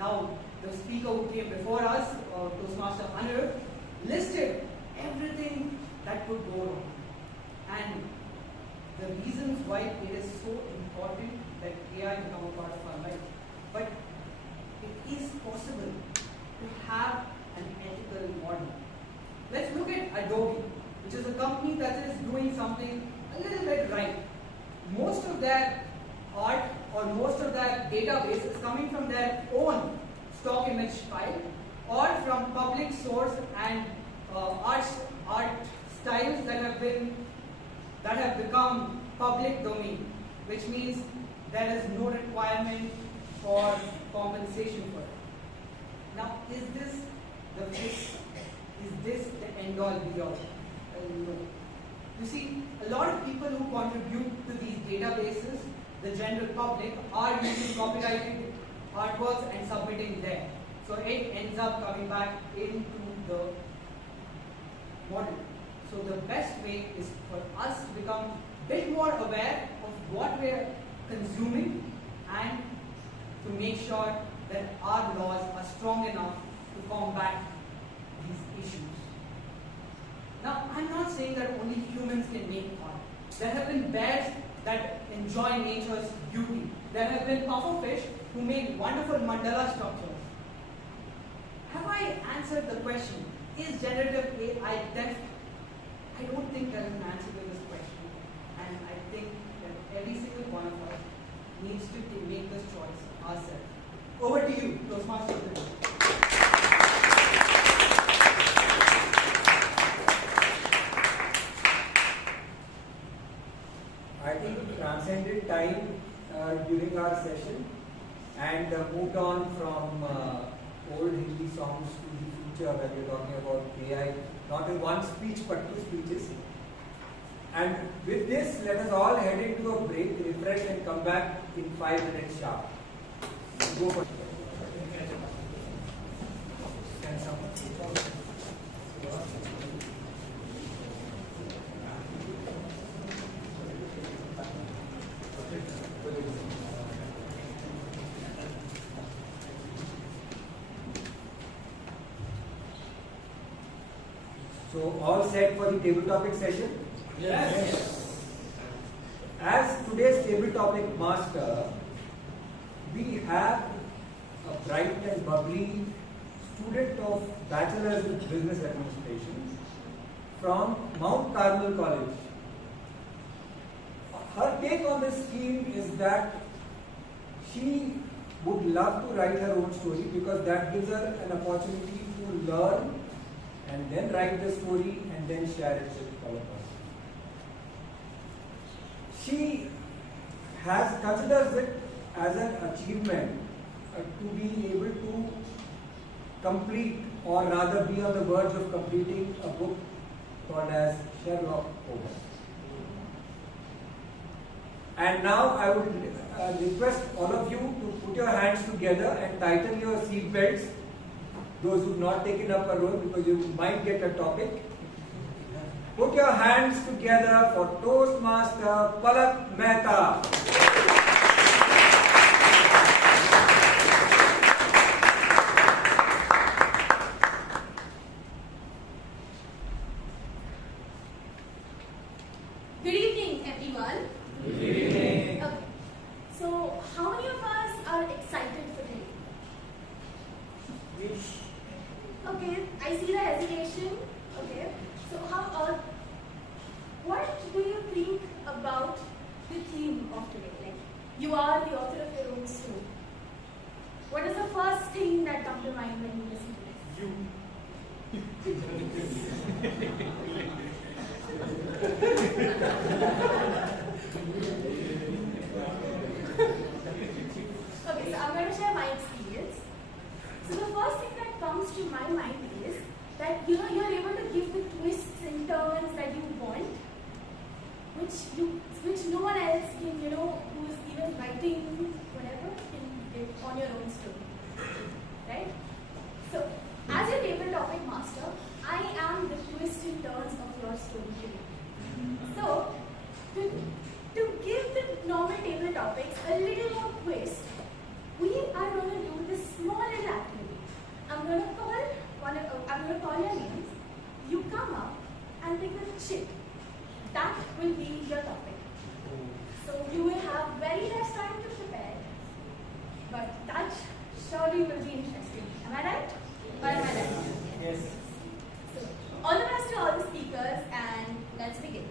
Now, the speaker who came before us, Toastmaster Anirudh, listed everything that could go wrong. And the reasons why it is so important that AI become a part of our life. But it is possible to have an ethical model. Let's look at Adobe, which is a company that is doing something a little bit right. Most of their art or most of their database is coming from their own stock image file or from public source and art styles that have become public domain, which means there is no requirement for compensation for it. Now, is this the fix? Is this the end all be all? No. You see, a lot of people who contribute to these databases the general public are using copyrighted artworks and submitting there. So it ends up coming back into the model. So the best way is for us to become a bit more aware of what we are consuming and to make sure that our laws are strong enough to combat these issues. Now, I'm not saying that only humans can make art. There have been bears that enjoy nature's beauty. There have been pufferfish who make wonderful mandala structures. Have I answered the question, is generative AI deaf? I don't think there is an answer to this question. And I think that every single one of us needs to make this choice ourselves. Over to you, Toastmasters. I think we transcended time during our session and moved on from old Hindi songs to the future when we're talking about AI, not in one speech but two speeches. And with this, let us all head into a break, refresh and come back in 5 minutes sharp. Go for it. Can someone speak out? So all set for the table topic session? Yes. As today's table topic master, we have a bright and bubbly student of Bachelor's in Business Administration from Mount Carmel College. Her take on this scheme is that she would love to write her own story because that gives her an opportunity to learn and then write the story and then share it with all of us. She considers it as an achievement to be able to complete or rather be on the verge of completing a book called as Sherlock Holmes. And now I would request all of you to put your hands together and tighten your seat belts. Those who have not taken up a role because you might get a topic. Put your hands together for Toastmaster Palak Mehta. Good evening, everyone. Good evening. Okay. So, how many of us are excited for today? Okay, I see the hesitation. Okay, so what do you think about the theme of today? Like, you are the author of your own story. What is the first thing that comes to mind when you listen to this? You. Okay, so I'm going to share my experience. So the first thing that comes to my mind is that you're able to give the twists and turns that you want, which no one else can, who's even writing whatever, can give on your own story, right? So as your table topic master, I am the twists and turns of your story today. So to give the normal table topics a little more twist, we are going to do this small little activity. I'm going to call your names. You come up and take a chip. That will be your topic. So you will have very less time to prepare, but that surely will be interesting. Am I right? Or am I right? Yes. So all the best to all the speakers, and let's begin.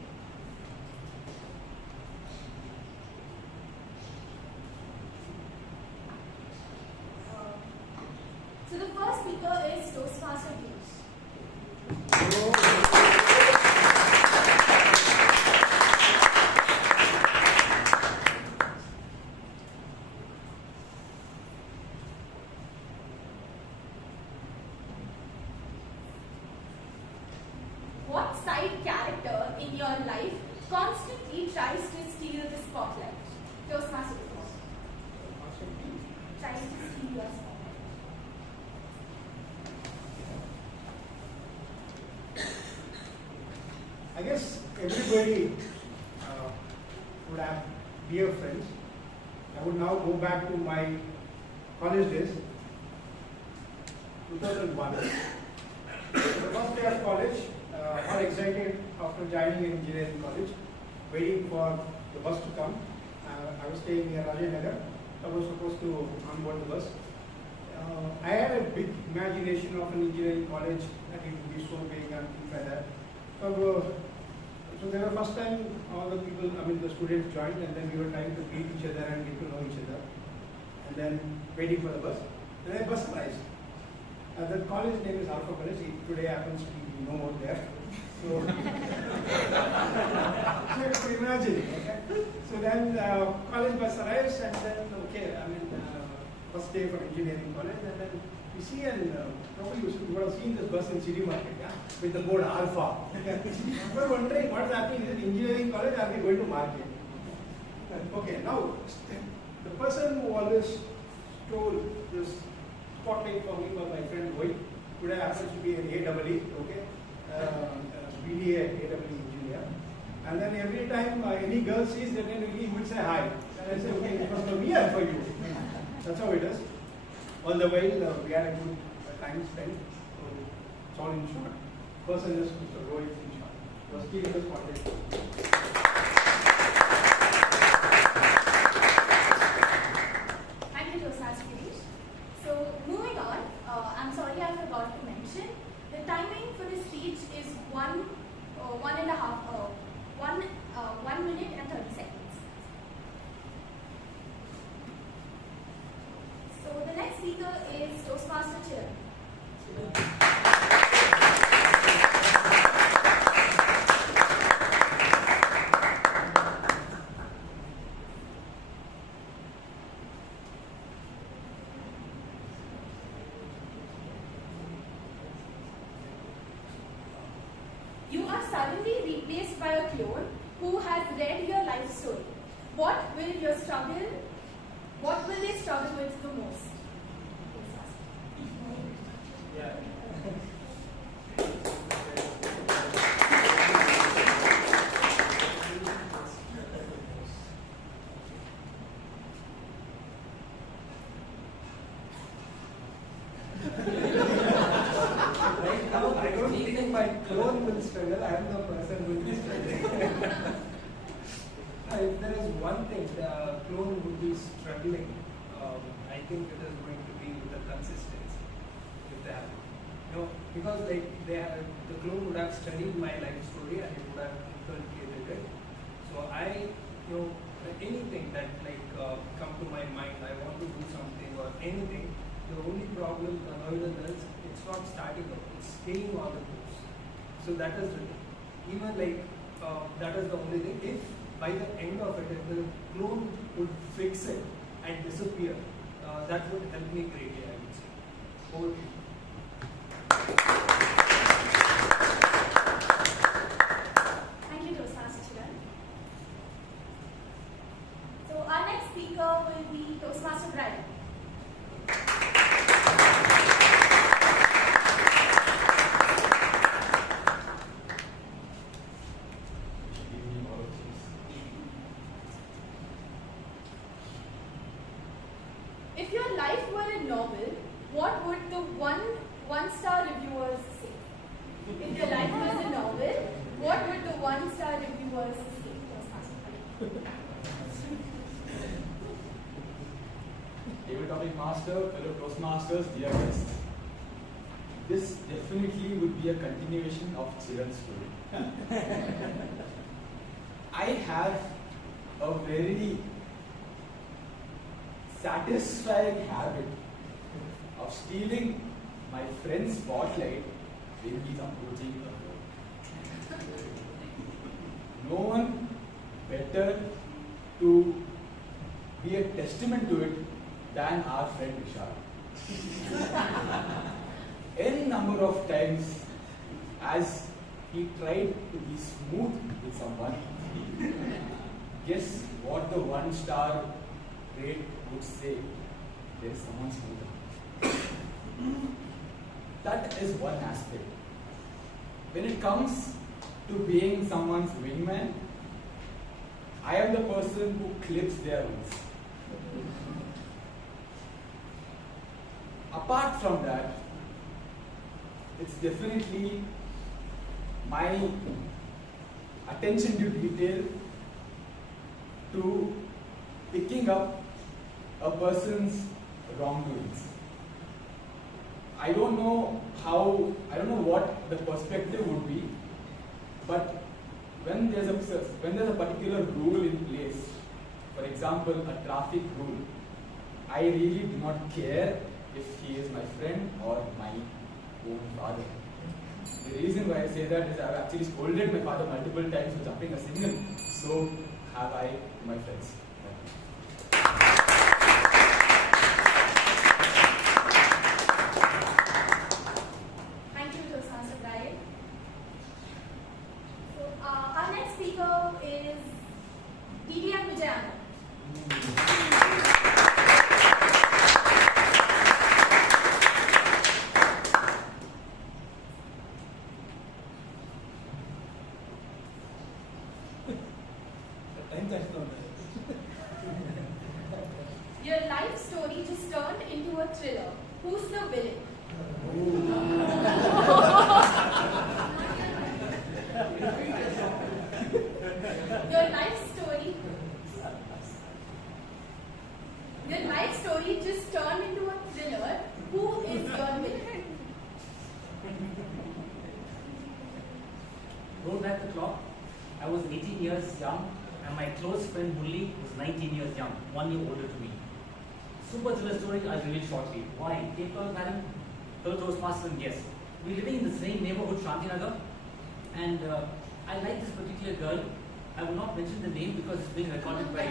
So the first speaker is Toastmaster Girish. What side character in your life constantly tries to steal the spotlight? Toastmaster guess everybody would have dear friends. I would now go back to my college days, 2001. The first day of college, all excited after joining in engineering college, waiting for the bus to come. I was staying near Rajanagar. I was supposed to onboard the bus. I had a big imagination of an engineering college that it would be so big and things like that. So there were first time all the people, the students joined, and then we were trying to meet each other and get to know each other. And then waiting for the bus. Then the bus arrives. The college name is Alpha College. It today happens to be no more there. So, so you can imagine. Okay? So then college bus arrives, and then first day for engineering college, and then you see, and probably you would have seen this bus in City Market, yeah, with the board Alpha. We're wondering what's happening. Is it engineering college? Or are we going to market? Okay, now the person who always stole this spotlight for me was my friend Rohit. Today happens to be an AEE, okay, BDA AEE engineer. And then every time any girl sees that, he would say hi. And I say, okay, it was for me or for you? That's how it is. All the while, we had a good time spent. So it's all in short. Person is Mr. Rohit in short. Was key in this project. Thank you, Toastmaster Girish. So moving on, I'm sorry I forgot to mention, the timing for the speech is 1 minute and 30 seconds. So the next speaker is Toastmaster Chiranth. You are suddenly replaced by a clone who has read your life story. What will they struggle with the most? Yeah. Right now, I don't think my clone will struggle. I am the person who will struggle. If there is one thing the clone would be struggling, I think it is going to be with the consistency. If they have, because the clone would have studied my life story and it would have inculcated it. So anything that come to my mind, I want to do something or anything. The only problem the avoidance is it's not starting up, it's staying on the course. So that is the thing. Even that is the only thing. If by the end of it, if the clone would fix it and disappear, that would help me greatly, I would say. Over to you. Thank you, Toastmaster Chiranth. So our next speaker will be Toastmaster Bryan. If your life were a novel, what would the one-star reviewers say? If your life was a novel, what would the one-star reviewers say? Topic master, fellow Toastmasters, dear guests. This definitely would be a continuation of Chiranth's story. I have a very satisfying habit of stealing my friend's spotlight when he's approaching a road. No one better to be a testament to it than our friend Vishal. Any number of times, as he tried to be smooth with someone, guess what the one-star rate would say? There is someone smoother. That is one aspect. When it comes to being someone's wingman. I am the person who clips their wings. Apart from that, it's definitely my attention to detail to picking up a person's wrongdoings. I don't know what the perspective would be, but when there's a particular rule in place, for example, a traffic rule, I really do not care if he is my friend or my own father. The reason why I say that is I've actually scolded my father multiple times for jumping a signal. So have I my friends. Thank you, Toastmaster Bryan. So, our next speaker is Vijay. Your life story just turned into a thriller. Who's the villain? Your life story just turned into a thriller. Who is your villain? Roll back the clock. I was 18 years young, and my close friend Murli was 19 years young, 1 year older to me. Super thriller story, I'll reveal shortly. Why? Paper, madam, fellow Toastmasters and guests. We're living in the same neighborhood, Shantinagar, and I like this particular girl. I will not mention the name because it's being recorded by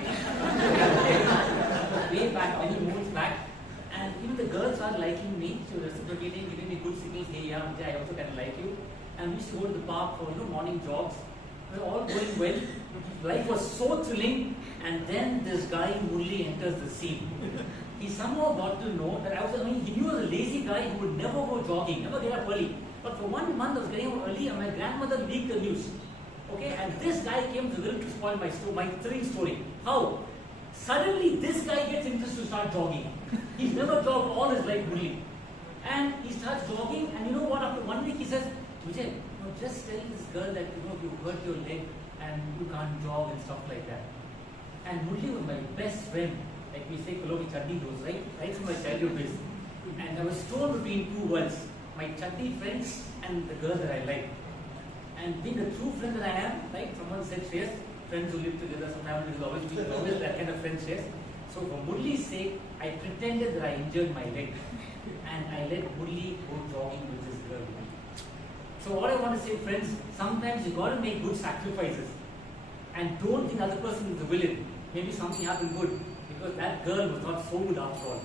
way back, many moons back. And even the girls are liking me. She was reciprocating, giving me good signals. Hey, yeah, Vijay, I also kind of like you. And we used to go to the park for morning jogs. We were all going well. Life was so thrilling. And then this guy, Murli, enters the scene. He somehow got to know that he knew I was a lazy guy who would never go jogging, never get up early. But for 1 month I was getting up early and my grandmother leaked the news. Okay, and this guy came to to spoil my thrilling story. How? Suddenly this guy gets interested to start jogging. He's never jogged all his life, Murli. And he starts jogging, and you know what? After 1 week he says, Vijay, just tell this girl that you hurt your leg and you can't jog and stuff like that. And Murli was my best friend. Like we say, Koloki Chaddi goes, right from my childhood days. And I was torn between two worlds, my Chaddi friends and the girl that I like. And being the true friend that I am, right? Someone said, Shreyas, friends who live together sometimes there is always that kind of friend, Shreyas. So for Murli's sake, I pretended that I injured my leg. And I let Murli go jogging with this girl. So what I want to say, friends, sometimes you got to make good sacrifices. And don't think the other person is the villain. Maybe something happened good. Because that girl was not so good after all.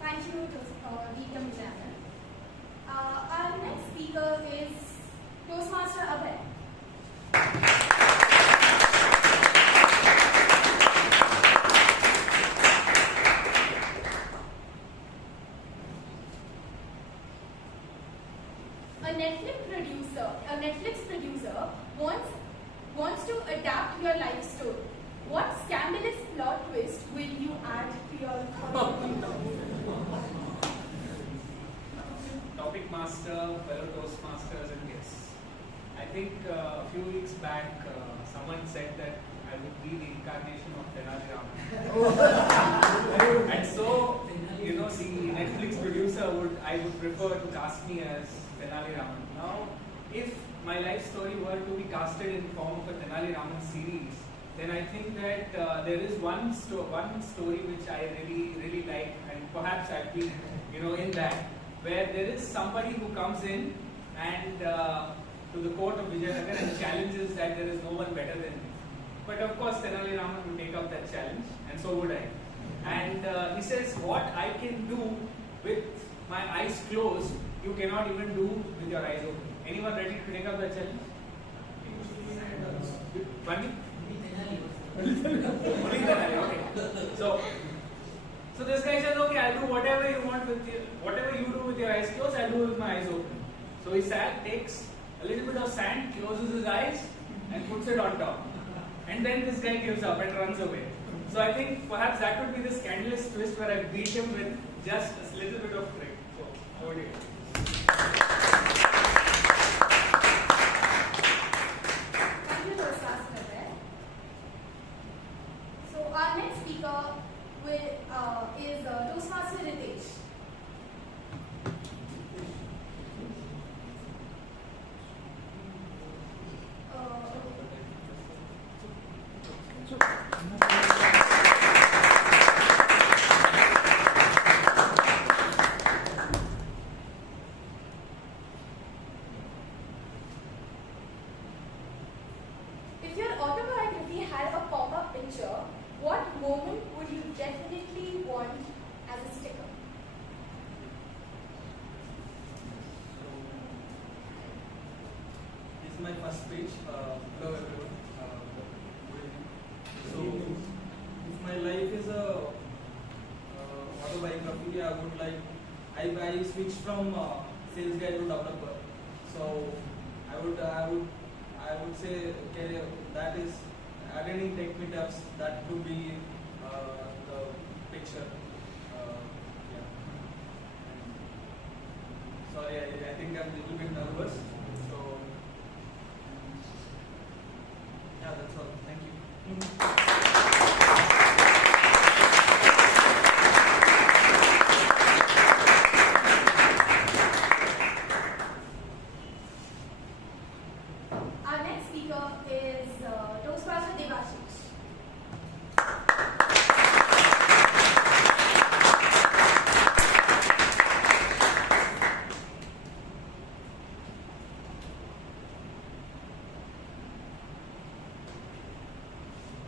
Thank you, Vijay. Our next speaker is Toastmaster Abhay. A Netflix producer wants to adapt your life story. What scandalous plot twist will you add to your Topic master, fellow Toastmasters and guests. I think a few weeks back, someone said that I would be the incarnation of Tenali Raman. And so, the Netflix producer I would prefer to cast me as Tenali Raman. Now, if my life story were to be casted in the form of a Tenali Raman series, then I think that there is one story which I really like, and perhaps I've been, in that, where there is somebody who comes in and to the court of Vijayanagar and challenges that there is no one better than me. But of course, Tenali Raman would take up that challenge, and so would I. And he says, what I can do with my eyes closed, you cannot even do with your eyes open. Anyone ready to take up that challenge? Only Tenali, okay. So this guy says, okay, I'll do whatever you want with whatever you do with your eyes closed, I'll do with my eyes open. So he takes a little bit of sand, closes his eyes, and puts it on top. And then this guy gives up and runs away. So I think perhaps that would be the scandalous twist where I beat him with just a little bit of trick. So over to you. Thank you, Toastmaster Abhay. So our next speaker is Toastmaster Riteesh. If your autobiography had a pop-up picture, what moment would you definitely want as a sticker? This is my first speech. Hello everyone. Good evening. So, if my life is a autobiography, I would like I switched from sales guy to developer. So I would say career that is attending tech meetups. That could be the picture. Yeah. Sorry, I think I'm a little bit nervous. So yeah, that's all. Thank you. Our next speaker is Toastmaster Debasish.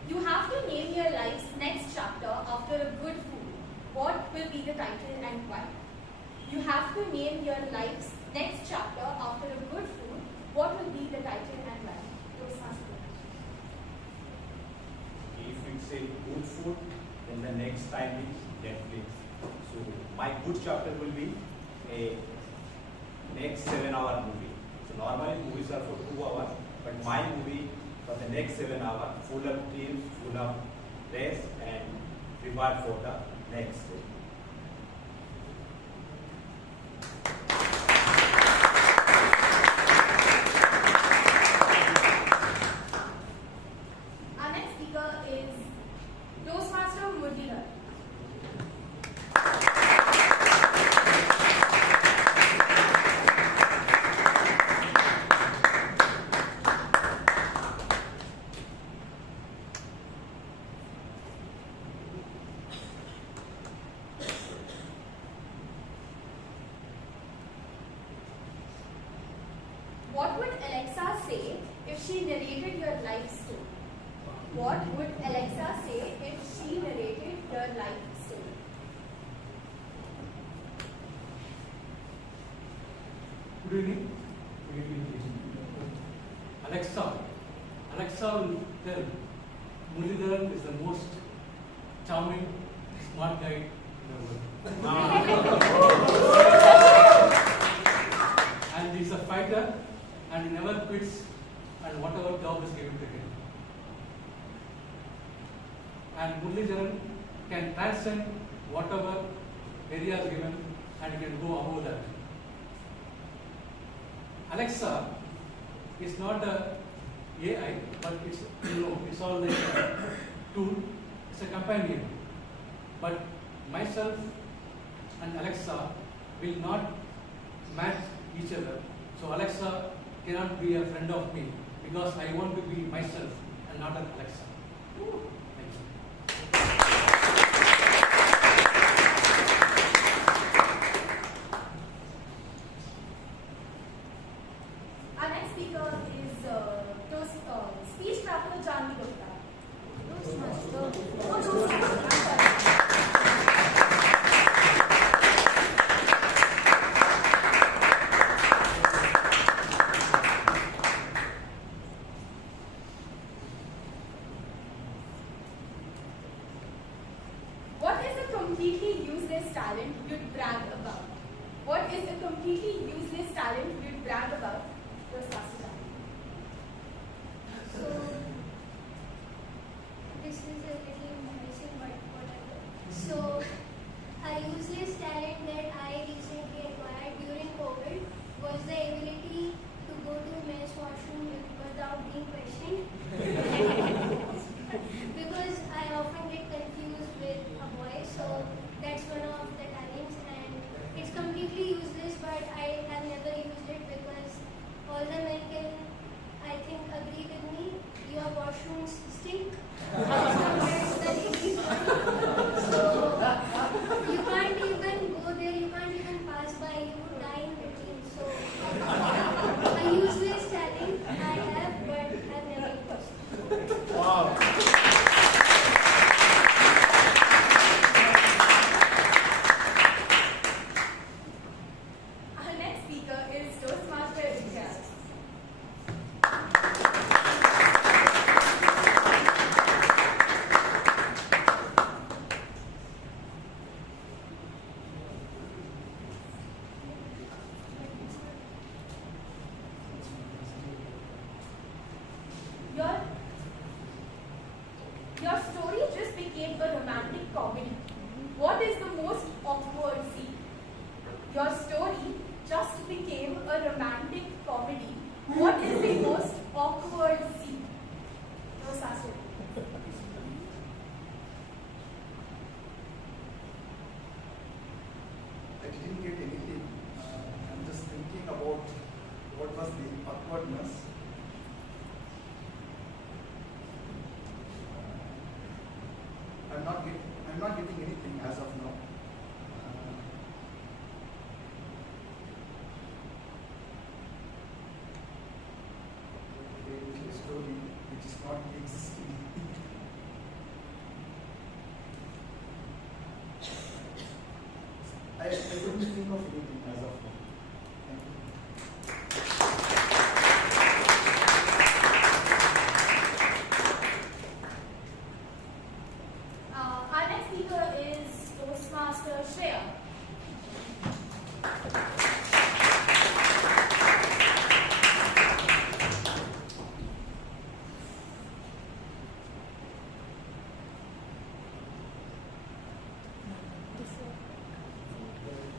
You have to name your life's next chapter after a good food. What will be the title and why? You have to name your life's next chapter after a good food. What will be the title and why? Toastmaster. If it's a good food, then the next time is Netflix. So my good chapter will be a next 7-hour movie. So normally movies are for 2 hours, but my movie for the next 7 hours, full of teams, full of rest and reward for the next day. Our next speaker is Toastmaster Murlidharan. What would Alexa say if she narrated your life story? What would Alexa say if she narrated your life story? Good evening. Good evening. Alexa will tell Murlidharan is the most charming, smart guy in the world. And he's a fighter and he never quits and whatever job is given to him. And Murlidharan can transcend whatever area is given and he can go above that. Alexa is not a AI, but it's all like a tool. It's a companion. But myself and Alexa will not match each other. So Alexa cannot be a friend of me because I want to be myself and not an Alexa. Thank you. Our next speaker is speech traveler Jani Gupta. What is a completely talent you'd brag about? What is a completely useless talent you'd brag about? Toastmaster. So, this is a little embarrassing, but whatever. So, a useless talent that I recently acquired during COVID was the ability to go to men's washroom without being questioned. Because I often get confused with a boy, so that's one of the talents, and it's completely useless, but I have never used it because all the men can, I think, agree with me. Your washrooms stink as compared to the ladies' one. So you can't even go there, you can't even pass by, you would die in between. So a useless talent I have, but I've never used. Wow. Our next speaker is Toastmaster Vijay. Your story just became a romantic comedy. What is the most awkward scene? Your story just became a romantic comedy. What is the most awkward scene? No, Sasha. I didn't get anything. I'm just thinking about what was the awkwardness. I'm not getting anything as of now. A story which is not existing. I couldn't think of anything as of now. Thank you. Our next speaker is Toastmaster Shreyas.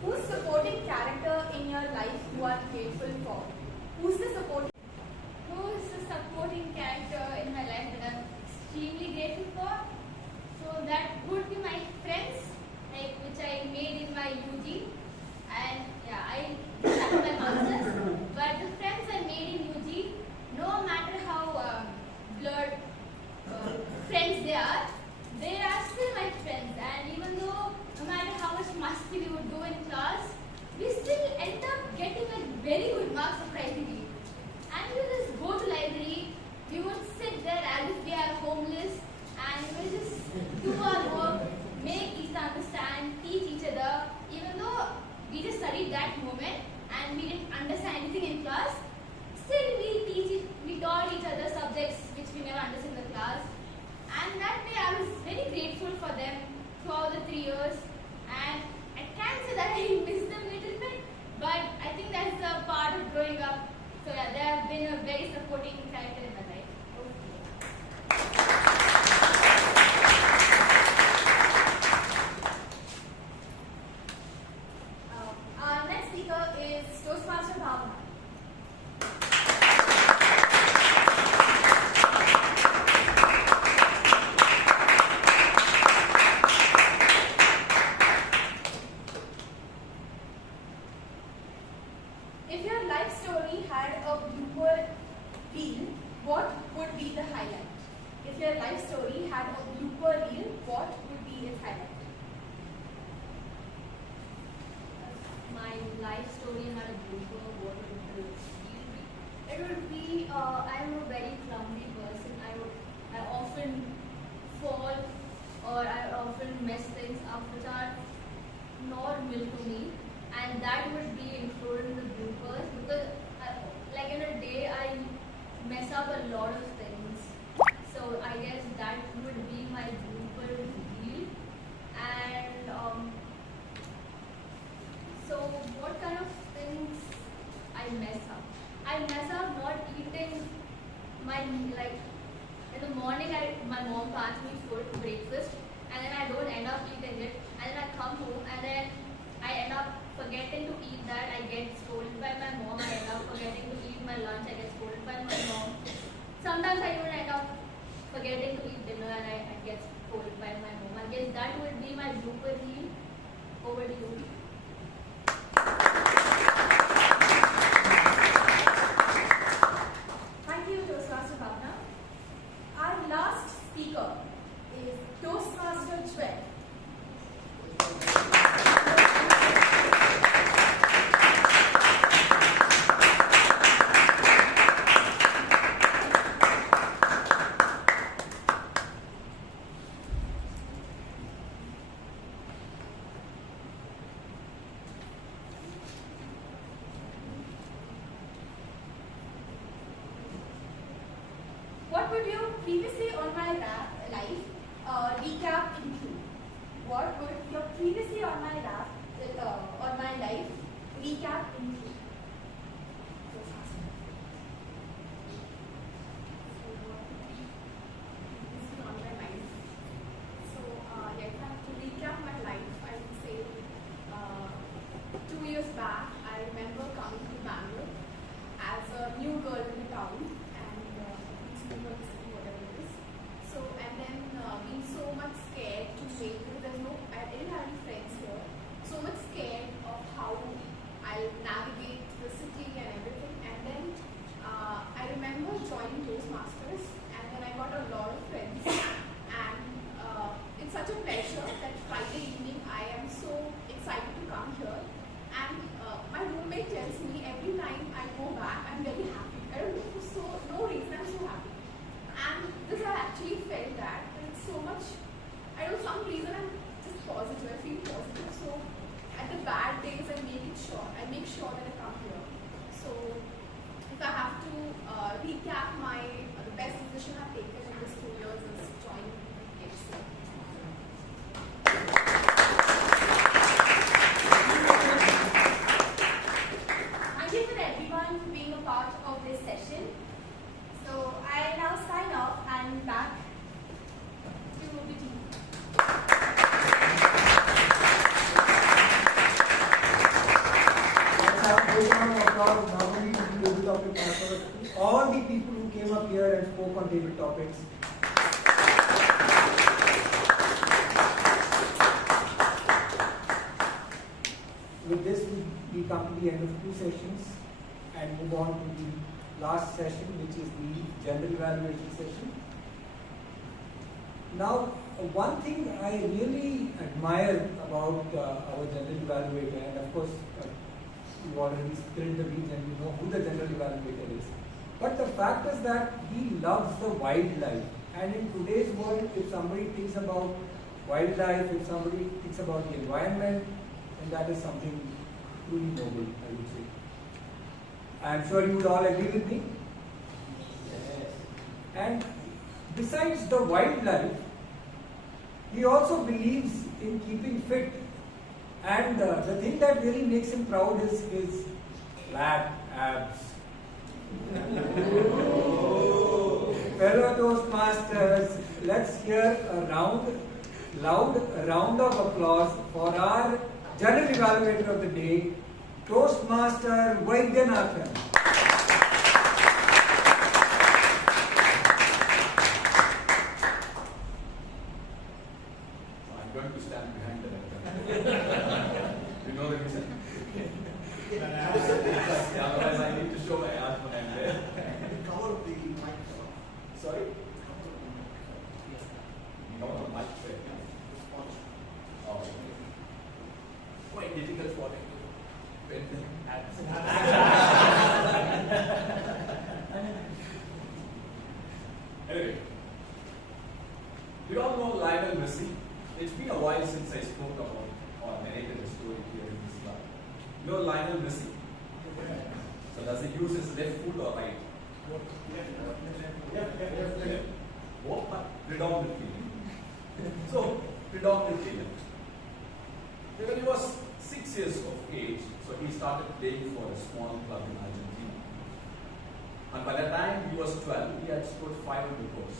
Whose supporting character in your life you are grateful for? Who's the supporting? Who's the supporting character in my life that I'm extremely grateful for? So that would be my friends, like which I made in my UG, and yeah, I started my masters. But the friends I made in UG, no matter how blurred friends they are still my friends. And even though no matter how much musty we would do in class, we still end up getting like very good marks surprisingly. And we would just go to library, we would sit there as if we are homeless, and we would just do our work, make each other understand, teach each other. Even though we just studied that moment and we didn't understand anything in class, still we taught each other subjects which we never understood in the class. And that way I was very grateful for them throughout the 3 years. And I can't say that I miss them a little bit, but I think that's a part of growing up. So yeah, they have been a very supporting character in my life. Our next speaker is Toastmaster Bala. If your life story had a blooper reel, what would be the highlight? If your life story had a blooper reel, what would be its highlight? My life story had a blooper. What would it be? It would be I'm a very clumsy person. I often fall, or I often mess things up which are normal to me, and that would be included in the bloopers because like in a day I mess up a lot of things. So I guess that would be my blooper reel. And like in the morning, my mom packs me food, breakfast, and then I don't end up eating it. And then I come home, and then I end up forgetting to eat that. I get scolded by my mom. I end up forgetting to eat my lunch. I get scolded by my mom. Sometimes I even end up forgetting to eat dinner, and I get scolded by my mom. I guess that would be my blooper reel. Over to you. Thank you, Toastmaster Bhavna. Our last speaker is Toastmaster Jain. What would your previously on my life recap include? What would your previously on my life recap include? Previously on my life. So if I have to recap my life, I would say 2 years back, I remember coming to Bangalore as a new girl in the town. Whatever it is. So, and then being so much scared to make it, I didn't have any friends here. So much scared of how I'll navigate the city and everything. And then I remember joining Toastmasters, and then I got a lot of friends. And it's such a pleasure that Friday evening I am so excited to come here. And my roommate tells me every time I go back, I'm very happy. I don't know, for no reason, I'm so happy. And this I actually felt that it's so much, I don't know, some reason I'm just positive, I feel positive. So at the bad days I make sure that I come here. So if I have to recap the best decision I've taken in this 2 years is joining HC. Thank you for everyone for being a part of this session. So I now sign off and back to the team. Let's have a big round of applause not only to the table topic master, but all the people who came up here and spoke on table topics. With this, we come to the end of 2 sessions and move on to the last session, which is the general evaluation session. Now, one thing I really admire about our general evaluator, and of course, you already spilled the beans and you know who the general evaluator is. But the fact is that he loves the wildlife. And in today's world, if somebody thinks about wildlife, if somebody thinks about the environment, then that is something truly noble, I would say. I'm sure you would all agree with me. Yes. And besides the wildlife, he also believes in keeping fit. And the thing that really makes him proud is his flat abs. Fellow Toastmasters, let's hear a loud round of applause for our general evaluator of the day, Toastmaster Vaidyanathan. I'm going to stand behind the You know the reason? Otherwise, I need to show my ass when I'm there. Cover the mic. Sorry? Cover the mic. Oh. Quite difficult for me. Anyway, you all know Lionel Messi. It's been a while since I spoke about or narrated a story here in this club. You know Lionel Messi? So does he use his left foot or right? Left. Both, but predominantly. So, predominantly left. When he was 6 years of age, so he started playing for a small club in Argentina. And by the time he was 12, he had scored 500 goals.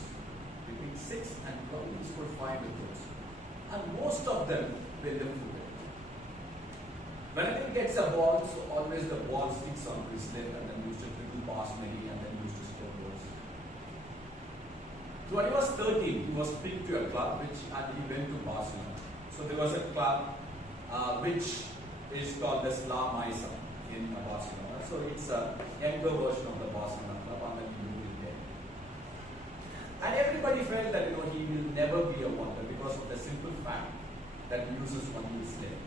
Between 6 and 12, he scored 500 goals. And most of them were left-footed. Whenever he gets a ball, so always the ball sticks on his leg and then used to dribble past many and then used to score goals. So when he was 13, he was picked to a club and he went to Barcelona. So there was a club which is called the La Masia in Barcelona. So it's a younger version of the Barcelona club and then he moved there. And everybody felt that he will never be a wonder because of the simple fact that he uses only his leg.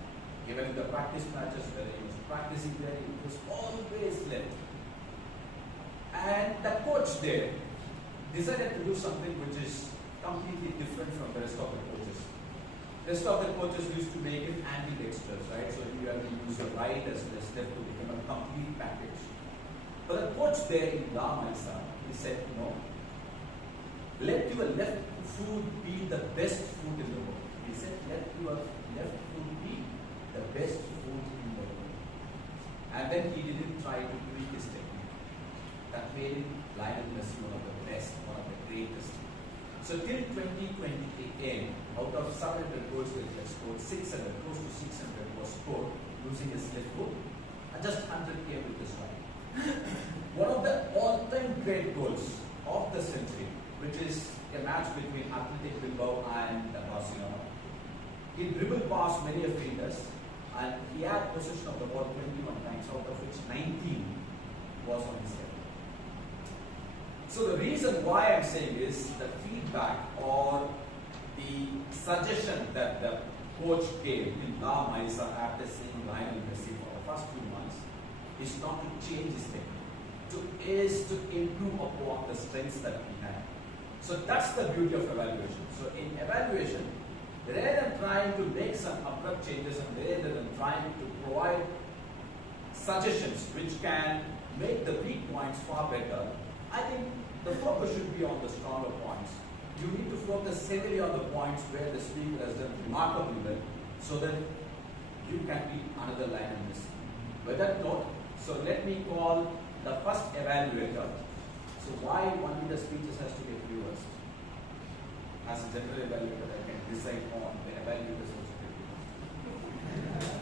Even in the practice matches where he was practicing there, he was always left. And the coach there decided to do something which is completely different from the rest of the coaches. The rest of the coaches used to make him ambidextrous, right? So you have to use the right as well as left to become a complete package. But the coach there in La Masia, he said, no, let your left foot be the best foot in the world. He said, let your left foot be the best foot in the world. And then he didn't try to tweak his technique. That made him Lionel Messi one of the best, one of the greatest. So till 2020 came, out of 700 goals that he had scored, 600, close to 600 was scored using his left foot, and just 100 came with his right. One of the all-time great goals of the century, which is a match between Athletic Bilbao and Barcelona. He dribbled past many fielders and he had possession of the ball 21 times, out of which 19 was on his head. So the reason why I'm saying is the feedback or the suggestion that the coach gave in La Masia after seeing Lionel Messi for the first few months is not to change his technique, is to improve upon the strengths that he had. So that's the beauty of evaluation. So in evaluation, rather than trying to make some abrupt changes and rather than trying to provide suggestions which can make the weak points far better, I think the focus should be on the stronger points. You need to focus heavily on the points where the speaker has done remarkably well so that you can be another line in this. With that note, so let me call the first evaluator. So why only the speeches has to get reversed? As a general evaluator, I can decide on the evaluators also get reversed.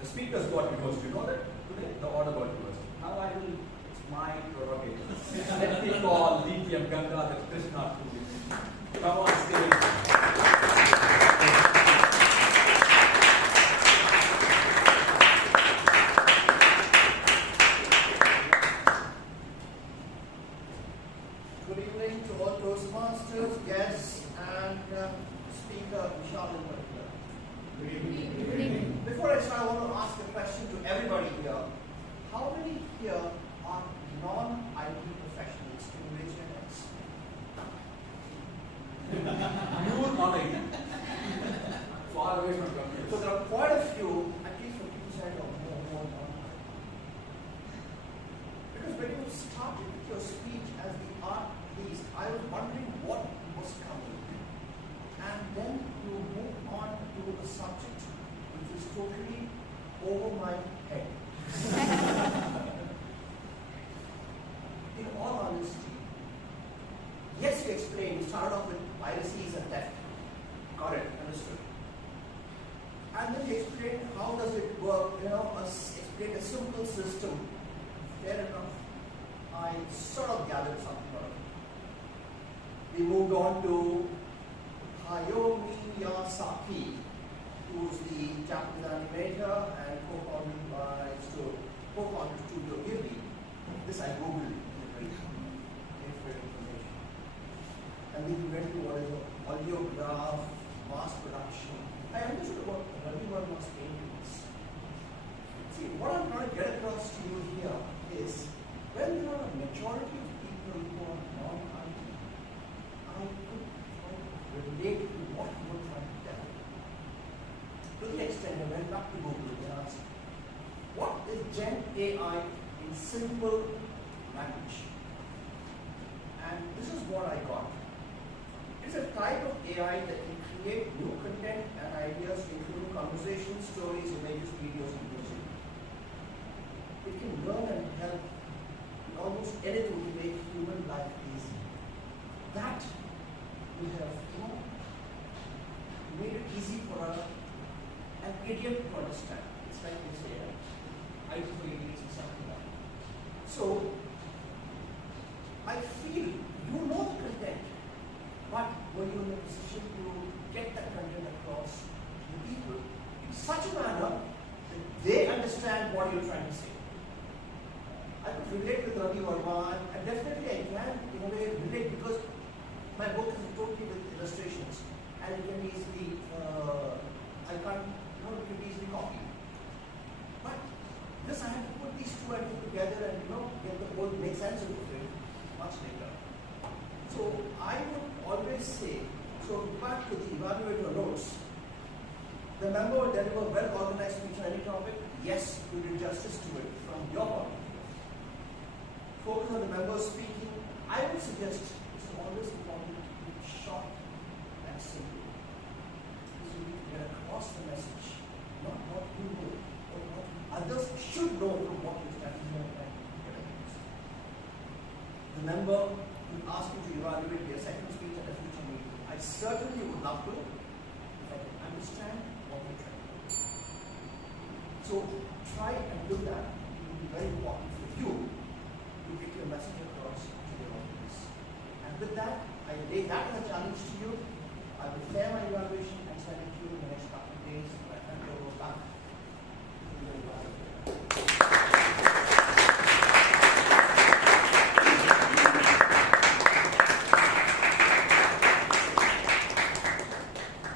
The speakers got reversed. You know that today the order got reversed. Now I will. It's my prerogative. Let me call Lithium Ganga, the Krishna to come on stage. Good evening to all Toastmasters, guests, and speaker Vishal in particular. Good evening. Good evening. Before I start, I want to ask a question to everybody here. How many here are non-IT professionals? Can you raise your hands? Pure non-IT. Far away from computers. So there are quite a few, at least from people side or more non-IT. Because when you started your speech as the art piece, I was wondering what was coming. And then you moved on to a subject which is totally over my head. In all honesty, yes, you explained, you started off with piracy and theft. Got it, understood. And then you explained how does it work, explained a simple system. Fair enough. I sort of gathered something out of it. We moved on to Hayao Miyazaki, who's the Japanese animator and co-founder by Studio Ghibli. This I googled for information. And then we went to what is audiograph, mass production. I understood what everyone was paintings. See, what I'm trying to get across to you here is when there are a majority of people who are non-IT, I could relate to what you were trying to tell. To the extent I went back to Google and asked, what is Gen AI in simple language? And this is what I got. It's a type of AI that can create new content and ideas, including conversations, stories, images, videos, and music. It can learn and help in almost anything to make human life easy. That will have, made it easy for an idiot to understand. It's like we say, I for idiots or something like that. So, I feel you know the content, but were you in a position to get that content across to people in such a manner that they understand what you're trying to say? I could relate with Ravi Verma, and definitely I can, in a way, relate because my book is totally with illustrations, and it can be easily, it can be easily copied. But this, I have to put these two items together and, get the whole, make sense of it much later. So, I would always say, so back to the evaluator notes, the member will deliver well-organized speech on any topic. Yes, you did justice to it from your point of view. Focus on the members speaking. I would suggest it's always important to keep it short and simple. Because you need to get across the message, not what you know, but what others should know from what you're trying to get across. The member will ask you to evaluate their second speech at a future meeting. I certainly would love to, if I can understand what you're trying to do. So try and do that. It will be very important for you to get your message across to your audience. And with that, I lay that as a challenge to you. I will prepare my evaluation and send it to you in the next couple of days. I hand over back to the evaluator.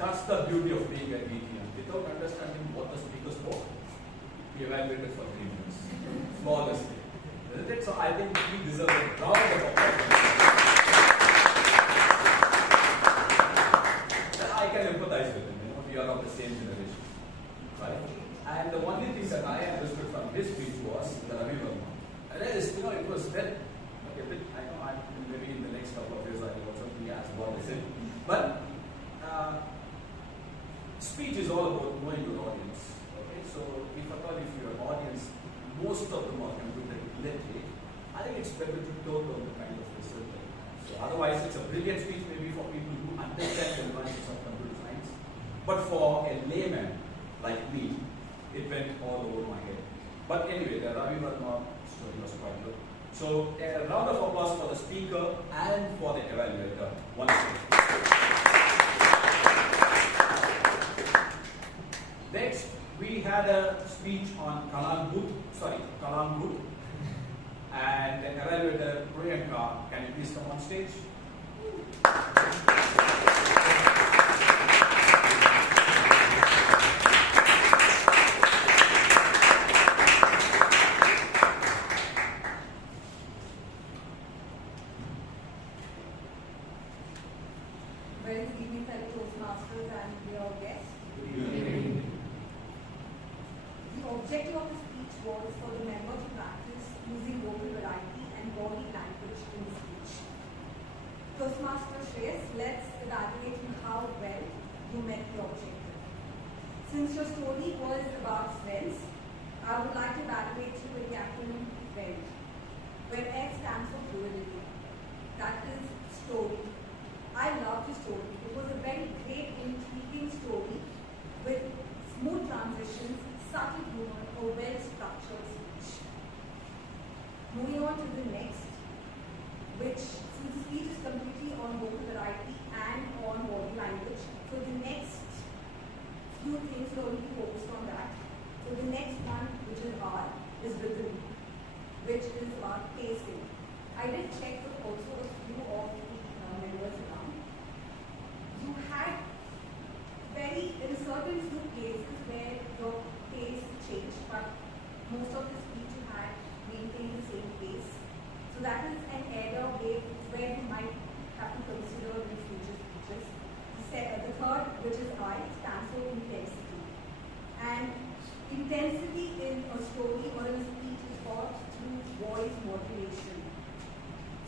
That's the beauty of being a medium. Without understanding what the speaker spoke, we evaluated for 3 minutes. Flawlessly. Isn't it? So I think we deserve a round of applause. I can empathize with him. We are of the same generation. Right? And the only thing that I understood from his speech was the Ravi Verma. And it was then, maybe in the next couple of years I will also be as what is it. But speech is all about knowing your audience. Okay, so if your audience, most of them are computer literate, I think it's better to talk on the kind of research that you have. So otherwise, it's a brilliant speech maybe for people who understand the nuances of computer science. But for a layman like me, it went all over my head. But anyway, the Ravi Verma story was quite good. So a round of applause for the speaker and for the evaluator once again. Next, we had a speech on Kalam Booth, and the evaluator Priyanka, can you please come on stage? Very good evening, fellow Toastmasters and dear guests. Good evening. The objective of the speech was for the member to practice using vocal variety and body language in speech. Toastmaster Shreyas, let's evaluate how well you met the objective. Since your story was about friends, I would like to evaluate you with the acronym WELD, where F stands for fluidity. That is story. I loved the story. It was a very great, intriguing story with smooth transitions, subtle humor, a well-structured speech. Moving on to the next, which, since the speech is completely on vocal variety and on body language, so the next few things will only be focused on that. So the next one, which is R, is rhythm, which is about pacing. I did check with also a few of the members around. You had in certain few cases where your pace changed, but most of the speech you had maintained the same pace. So that is an area where you might have to consider in future speeches. The third, which is I, stands for intensity. And intensity in a story or in a speech is got through voice modulation.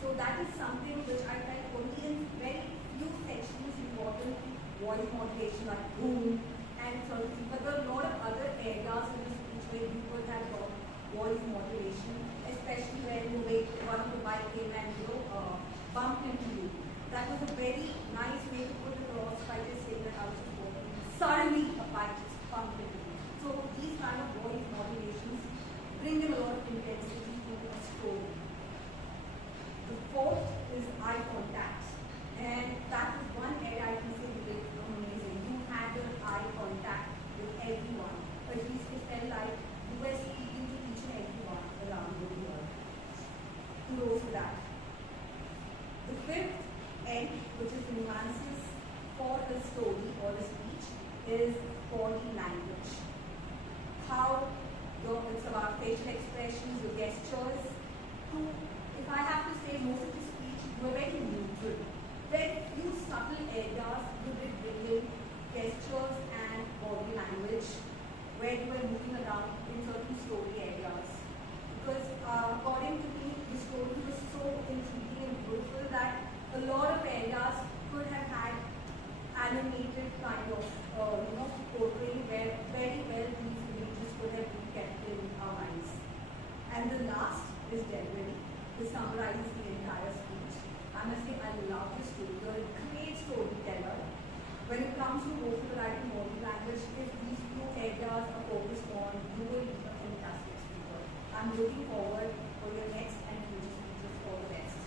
So that is something which I felt only in very few sections important voice modulation like boom and certain things. But there are a lot of other areas in the speech where you could have got voice modulation, especially when one of the mic came and that. The fifth end, which is nuances for the story or the speech, is body language. How it's about facial expressions, your gestures. If I have to say most of the speech, you were very neutral. Very few subtle areas you did bring in gestures and body language where you were moving around in certain story areas. Because according to me, the story was so intriguing and beautiful that a lot of areas could have had animated kind of portraying where very well these images could have been kept in our minds. And the last is delivery. This summarizes the entire speech. I must say I love this story. You're a great storyteller. When it comes to vocal writing, body language, if these few areas are focused on, you will be a fantastic speaker. I'm looking forward for your next and future speeches. All the best.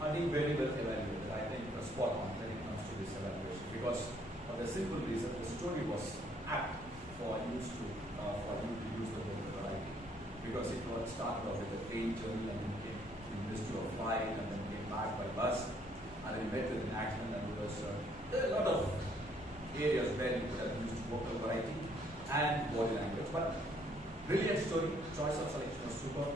I think very well evaluated. I think spot on when it comes to this evaluation, because for the simple reason the story was apt for you to use the vocal variety, because it was started off with a train journey and then came to the Ministry of Flight and then came back by bus and then met with an accident, and there was a lot of areas where you could have used vocal variety and body language. But brilliant story, choice of selection was super,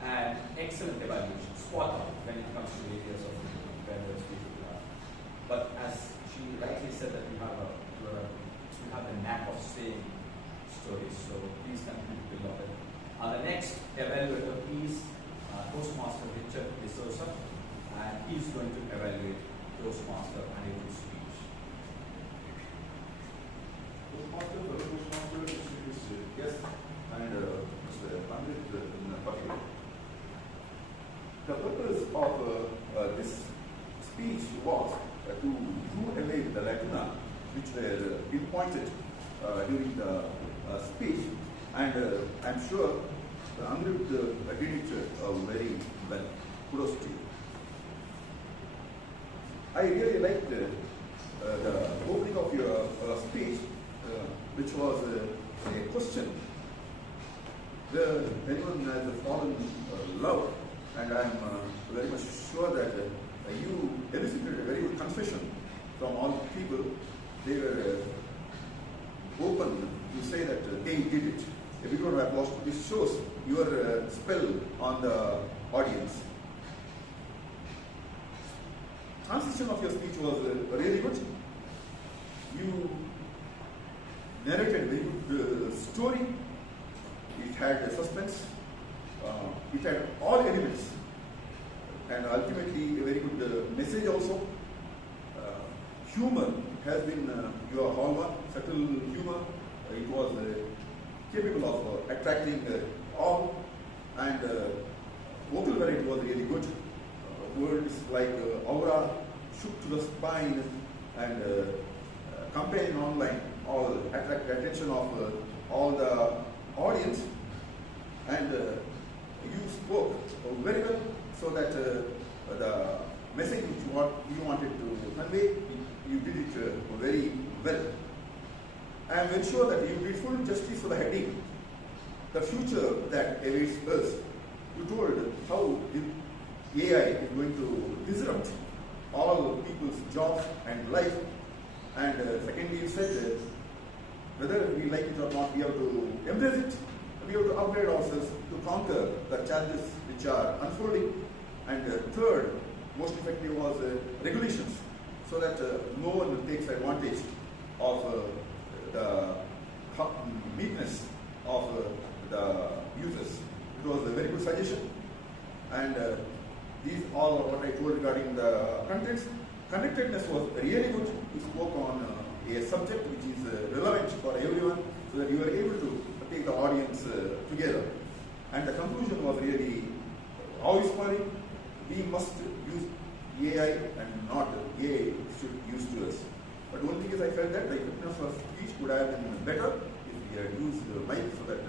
and excellent evaluation, spot on when it comes to the areas of where those people are. But as she rightly said that you have the knack of saying stories, so please continue to build on it. The next evaluator is Toastmaster Richard D'Souza, and he's going to evaluate Toastmaster Anirudh's speech. Toastmaster, distinguished guest, and Mr. Anand in particular. The purpose of this speech was to do away with the lacuna which were pinpointed during the speech, and I'm sure Anirudh did it very well. Kudos to you. I really liked the opening of your speech, which was a question. Anyone has fallen love, and I'm very much sure that you elicited a very good confession from all people. They were open to say that they did it. A big round of applause. This shows your spell on the audience. Transition of your speech was really good. You narrated a very good story. It had suspense. It had all elements, and ultimately a very good message also. Humor has been your hallmark, subtle humor. It was capable of attracting all, and vocal variety was really good. Words like aura, shook to the spine, and campaign online all attract the attention of all the audience, and you spoke very well, so that the message which you wanted to convey, you did it very well. I am very sure that you did full justice to the heading, the future that awaits us. You told how AI is going to disrupt all people's jobs and life, and secondly you said whether we like it or not, we have to embrace it. We have to upgrade ourselves to conquer the challenges which are unfolding. And third, most effective was regulations, so that no one takes advantage of the weakness of the users. It was a very good suggestion. And these all are what I told regarding the contents. Connectedness was really good. You spoke on a subject which is relevant for everyone, so that you were able to take the audience together. And the conclusion was really awe-inspiring. We must use AI and not AI should use to us. But one thing is, I felt that the effectiveness of speech would have been better if we had used the mic, so that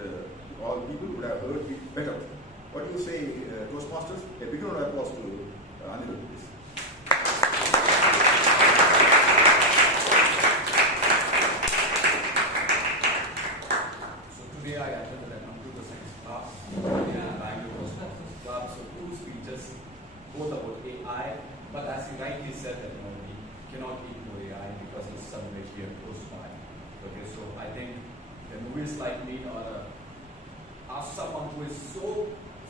all people would have heard it better. What do you say, Toastmasters? A big round of applause to Anand, please. I think the movies like me are someone who is so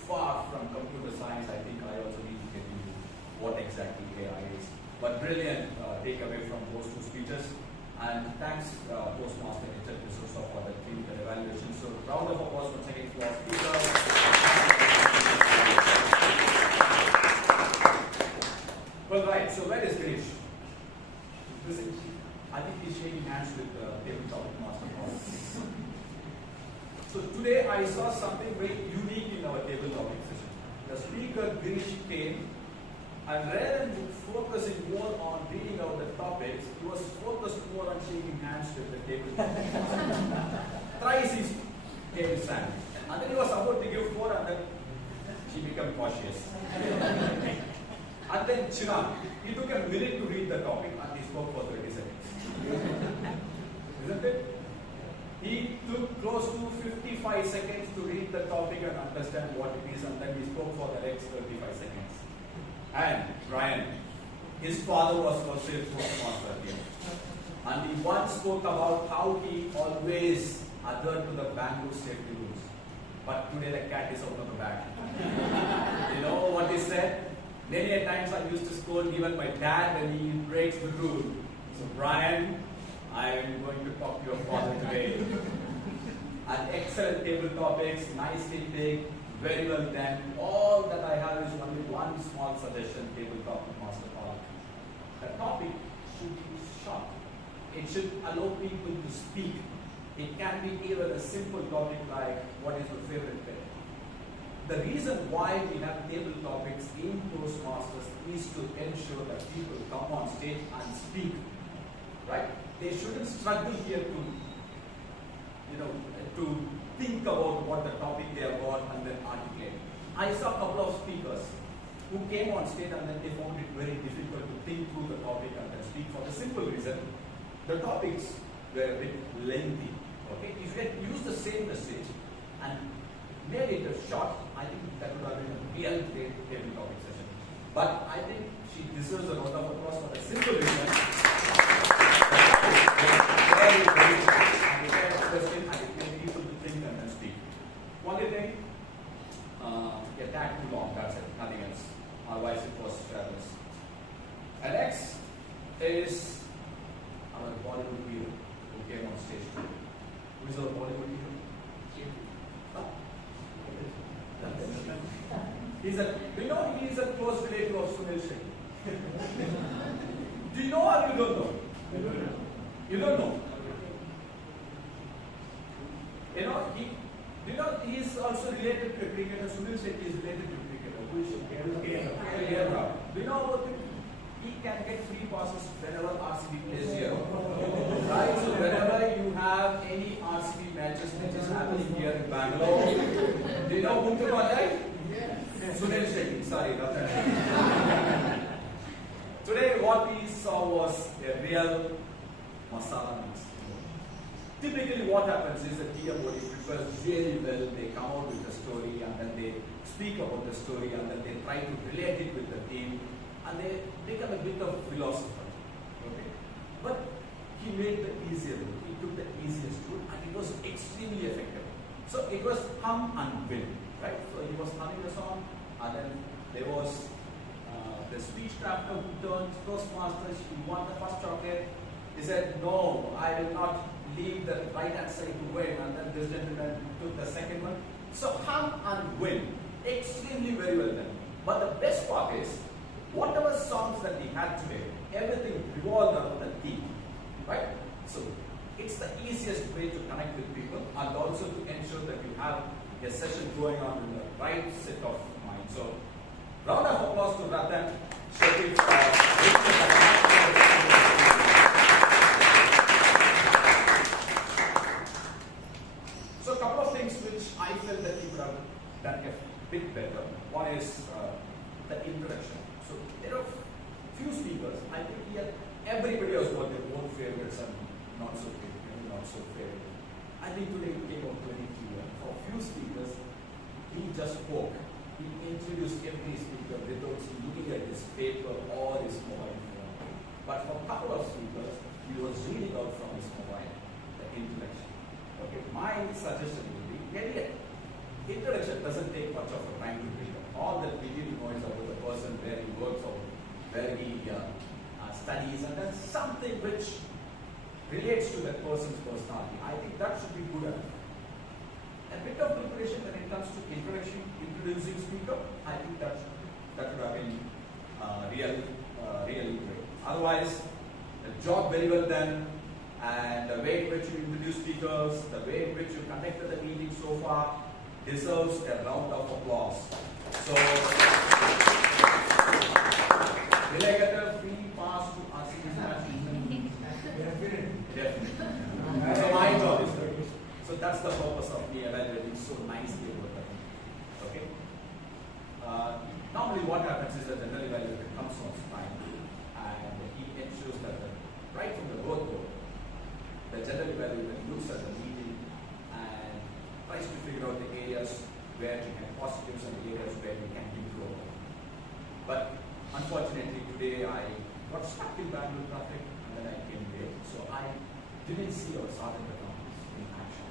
far from computer science. I think I also need to get into what exactly AI is. But brilliant takeaway from those two speeches. And thanks Toastmaster HL for the clinical evaluation. So round of applause once again for our speakers. Well, right, so where is Girish? I think he's shaking hands with the tabletop master. So today I saw something very unique in our tabletop session. The speaker Girish came, and rather than focusing more on reading out the topics, he was focused more on shaking hands with the tabletop master. Thrice he gave his hand. And then he was about to give 4, and then she became cautious. And then Chiranth, he took a minute to read the topic and he spoke for 30 seconds. Isn't it? He took close to 55 seconds to read the topic and understand what it is, and then he spoke for the next 35 seconds. And Bryan, his father was also a Toastmaster here. And he once spoke about how he always adhered to the Bangalore safety rules. But today the cat is out of the bag. You know what he said? Many a times I used to scold even my dad when he breaks the rule. So Bryan, I am going to talk to your father today. And excellent table topics, nicely picked, very well done. All that I have is only one small suggestion, tabletop master Palak. The topic should be short. It should allow people to speak. It can be even a simple topic like, what is your favorite pet? The reason why we have table topics in Toastmasters is to ensure that people come on stage and speak, right? They shouldn't struggle here to, to think about what the topic they have got and then articulate. I saw a couple of speakers who came on stage and then they found it very difficult to think through the topic and then speak for the simple reason the topics were a bit lengthy. Okay, if you had used the same message and made it a short, I think that would have been a real great table topic session. But I think she deserves a round of applause for the simple reason. Very, very question and it made people to think and then speak. Only thing, a tag too long, that's it, nothing else. Otherwise it was fabulous. And next is our Bollywood hero who came on stage today. Who is our Bollywood hero? He's a close relative of Sunil Shetty. Do you know or you don't know? You don't know. He's also related to a cricketer. Sunil Shetty is related to a cricketer. Who is he? Do you know about him? He can get free passes whenever RCB plays here. Right? So whenever you have any RCB matches which is happening here in Bangalore, do you know whom to contact? Sunil Shetty, sorry, not that. Today what we saw was a real masala mix. Typically what happens is that TM prepares really well, they come out with the story and then they speak about the story and then they try to relate it with the team and they become a bit of philosopher. Okay? But he made the easier route, he took the easiest route and it was extremely effective. So it was hum and win. Right? So he was humming the song, and then there was the speech crafter who turned Toastmasters. He won the first chocolate. He said, "No, I will not leave the right hand side to win." And then this gentleman took the second one. So hum and win, extremely very well done. But the best part is, whatever songs that we had today, everything revolved around the theme, right? So it's the easiest way to connect with people, and also to ensure that you have a session going on in the right set of mind. So, round of applause to Pradhan, Shetty, So, a couple of things which I felt that you could have done a bit better. One is the introduction. So, there are few speakers. I think here everybody has got their own favorites and not so favorite, not so favorite. I think today it came out very clear. For few speakers, he just spoke. He introduced every speaker without looking at his paper or his mobile phone. But for a couple of speakers, he was reading out from his mobile the introduction. Okay, my suggestion would be maybe an introduction doesn't take much of a time to build up. All that we need to know is about the person, where he works or where he studies, and then something which relates to that person's personality. I think that should be good enough. A bit of preparation when it comes to introducing speaker, I think that would have been really great. Otherwise, the job very well done, and the way in which you introduce speakers, the way in which you conducted the meeting so far, deserves a round of applause. So, will I get a free pass to ask this question? Definitely. So my job is done. So that's the purpose of me evaluating so nicely about that. Okay. Normally, what happens is that the general evaluator comes on time, and he ensures that right from the word go, the general evaluator looks at the meeting and tries to figure out the areas where we have positives and areas where we can improve. But unfortunately, today I got stuck in Bangalore traffic, and then I came late, so I didn't see our sergeant accounts in action.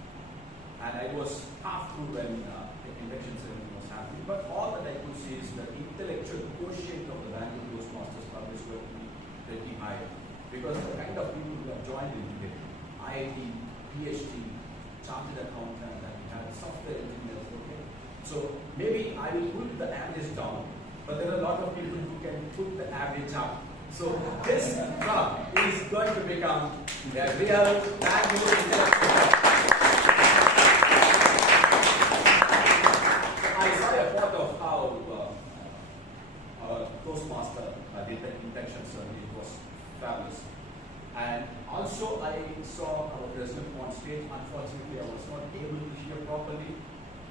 And I was half through when the induction ceremony was happening, but all that I could see is the intellectual quotient of the Bangalore Toastmasters Club is going to be pretty high, because the kind of people who have joined in today, IIT, PhD, chartered accountant, and we have software engineers, okay? So maybe I will put the average down, but there are a lot of people who can put the average up. So this club is going to become a real Bangalore intellectual. I saw a part of how our Toastmaster did the induction ceremony. It was fabulous. And also I saw our president on stage. Unfortunately, I was not able to hear properly.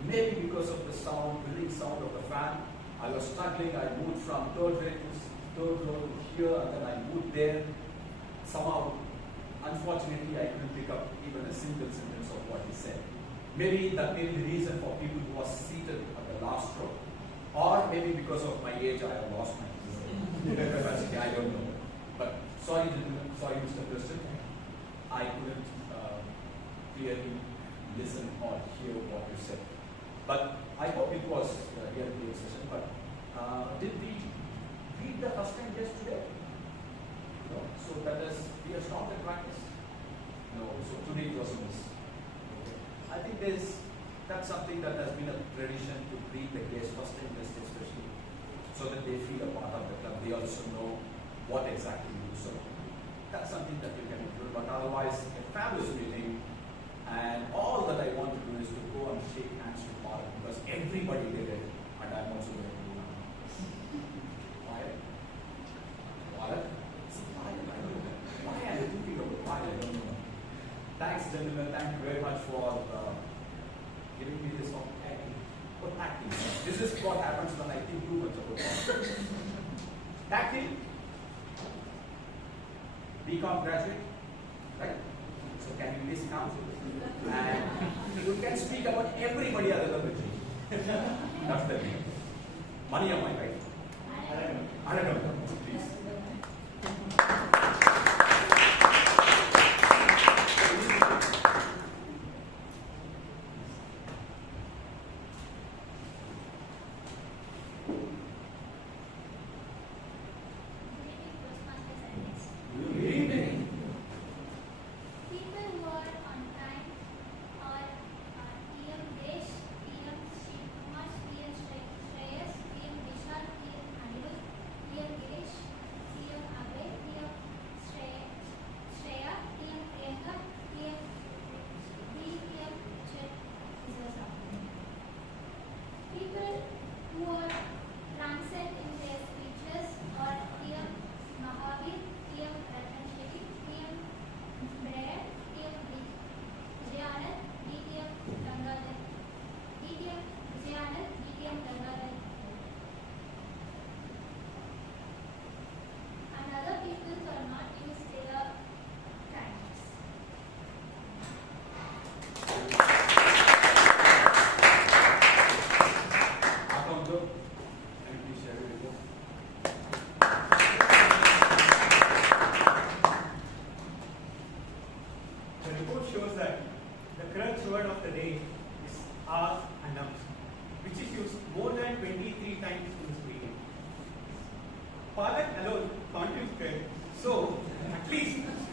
Maybe because of the sound, building sound of the fan. I was struggling. I moved from third row to here, and then I moved there. Somehow, unfortunately, I couldn't pick up even a single sentence of what he said. Maybe that may be the reason for people who are seated at the last row. Or maybe because of my age, I have lost my capacity. I don't know. But sorry, Mr. President, I couldn't clearly listen or hear what you said. But I hope it was a real great session. But did we read the first time just today? No. So that is, we have started practice? No. So today it was a miss. Okay. I think that's something that has been a tradition to greet the guests first time guests especially, so that they feel a part of the club. They also know what exactly you do. So that's something that we can include. But otherwise, a fabulous meeting. And all that I want to do is to go and shake hands with Palak, because everybody did it, and I'm also going to do that. Why? Palak? Why am I thinking of why? I don't know. Thanks, gentlemen. Thank you very much for giving me this opportunity. For acting. This is what happens when I think too much about it. Acting. BCom graduate, right? So can you please come? And you can speak about everybody other than Vijay. That's the thing. Money am I right? I don't know. Please. People who are on time are PM Veeresh, PM Sheeb, Kumar, PM Shreyas, PM Vishal, PM Anirudh, PM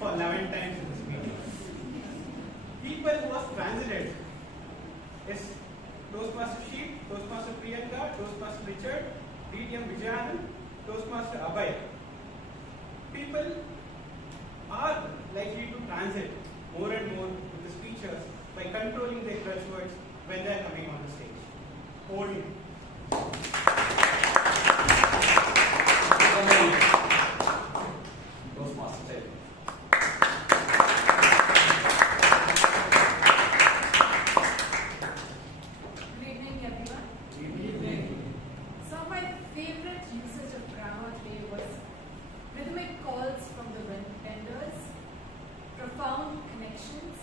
for 11 times in this meeting. People who was transited is Toastmaster Sheeb, Toastmaster Priyanka, Toastmaster Richard, PM Vijay, Toastmaster Abhay. People are likely to transit more and more with the speakers by controlling their clutch words when they are coming on the stage. Over to you. Toastmaster Jain. Good evening, everyone. Good evening. Some of my favorite usage of grammar today was rhythmic calls from the vendors, profound connections,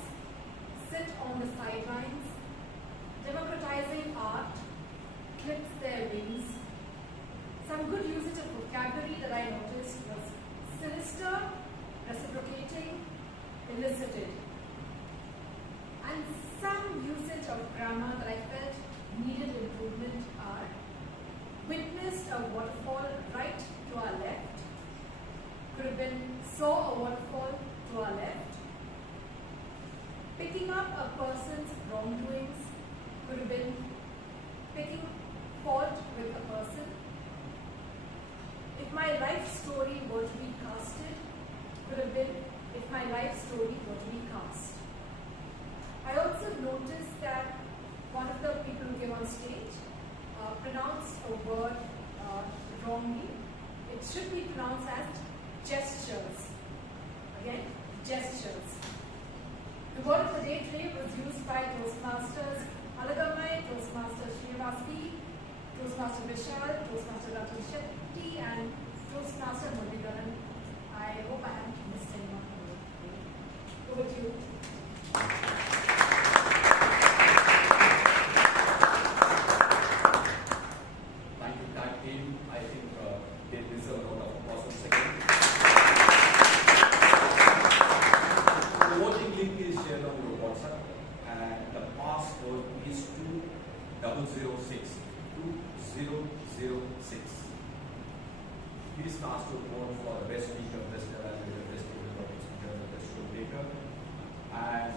sit on the sidelines, democratizing art, clips their wings. Some good usage of vocabulary that I noticed was sinister, reciprocating, elicited. And some usage of grammar that I felt needed improvement are witnessed a waterfall right to our left, could have been saw a waterfall to our left, picking up a person's wrongdoings, could have been picking fault with a person. If my life story were to be casted, could have been if my life story were to be cast. I also noticed that one of the people who came on stage pronounced a word wrongly. It should be pronounced as gestures. Again, gestures. The word of the day today was used by Toastmasters Palak, Toastmaster Srinivas V, Toastmaster Vishal, Toastmaster Shetty, and Toastmaster Murlidharan. I hope I haven't missed anyone. Over to you. Thank you, tag team. I think they deserve a round of applause once again. The voting link is shared on your WhatsApp, and the password is 2006. 2006. Please cast your vote for the best speaker, best evaluator, best speaker, best showmaker. And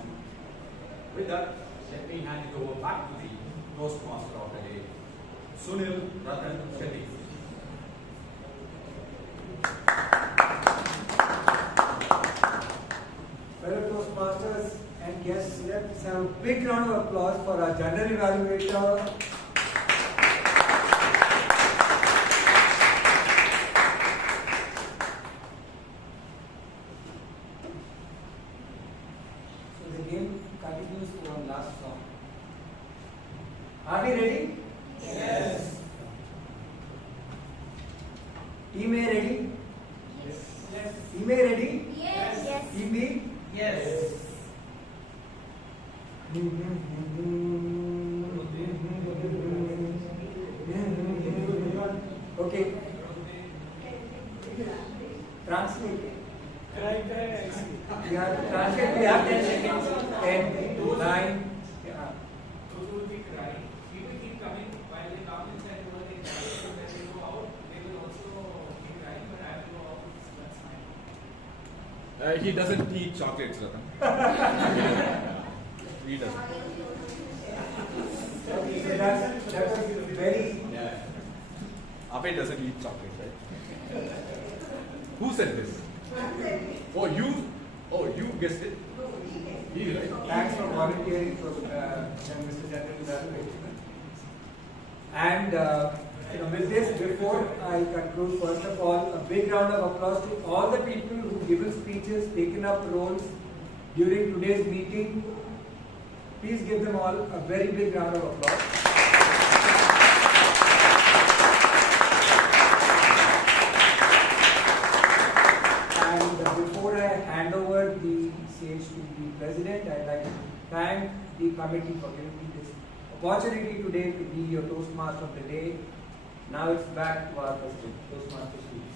with that, let me hand it over back to the Toastmaster of the day, Srinivas Shetty. Fellow Toastmasters and guests, let's have a big round of applause for our general evaluator. So the game continues to one last song. Are we ready? Yes. Team A ready? Yes. Team A ready? Yes. Yes. Team B? Yes. Okay. Translate. We have to translate. We have 10 seconds. 10, 9. Those will be crying. People keep coming while they come inside over they cry. So when they go out, they will also keep crying, but I have to go out. That's fine. He doesn't eat chocolates, Ratan. He doesn't. Okay, so that was very. Yeah. Abhay doesn't eat chocolate, right? Who said this? Oh, you guessed it? He, right? Thanks for volunteering for Mr. Jattangi. And with this, before I conclude, first of all, a big round of applause to all the people who've given speeches, taken up roles during today's meeting. Please give them all a very big round of applause. And before I hand over the stage to the President, I'd like to thank the committee for giving me this opportunity today to be your Toastmaster of the day. Now it's back to our President, Toastmaster Sheeb.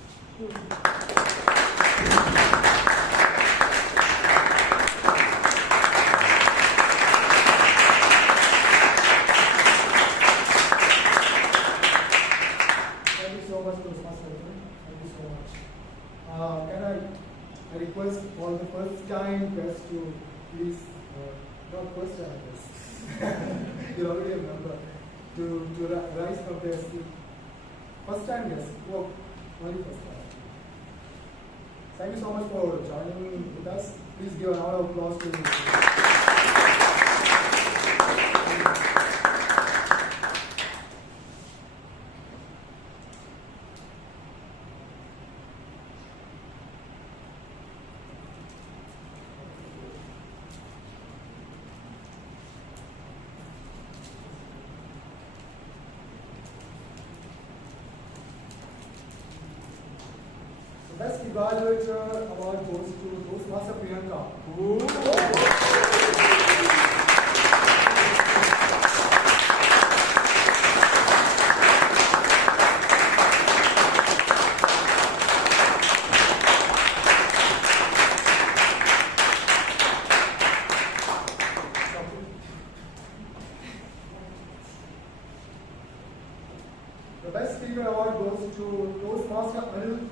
Thank you so much, Toastmaster. Thank you so much. Can I request all the first time guests to please, not first time guests, you're already a member, to rise from their seat. First time guests, well, only first time. Thank you so much for joining with us. Please give an round of applause to Best Evaluator Award goes to Toastmaster Priyanka. The Best Speaker Award goes to Toastmaster Anand.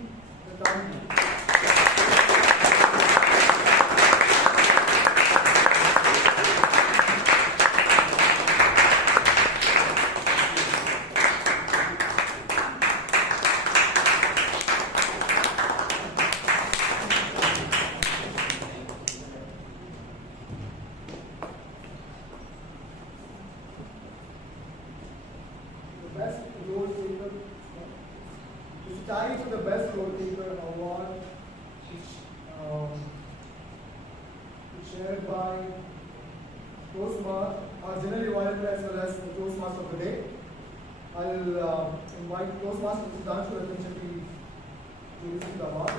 Toastmaster Sitanshuratan Shetty to receive the award.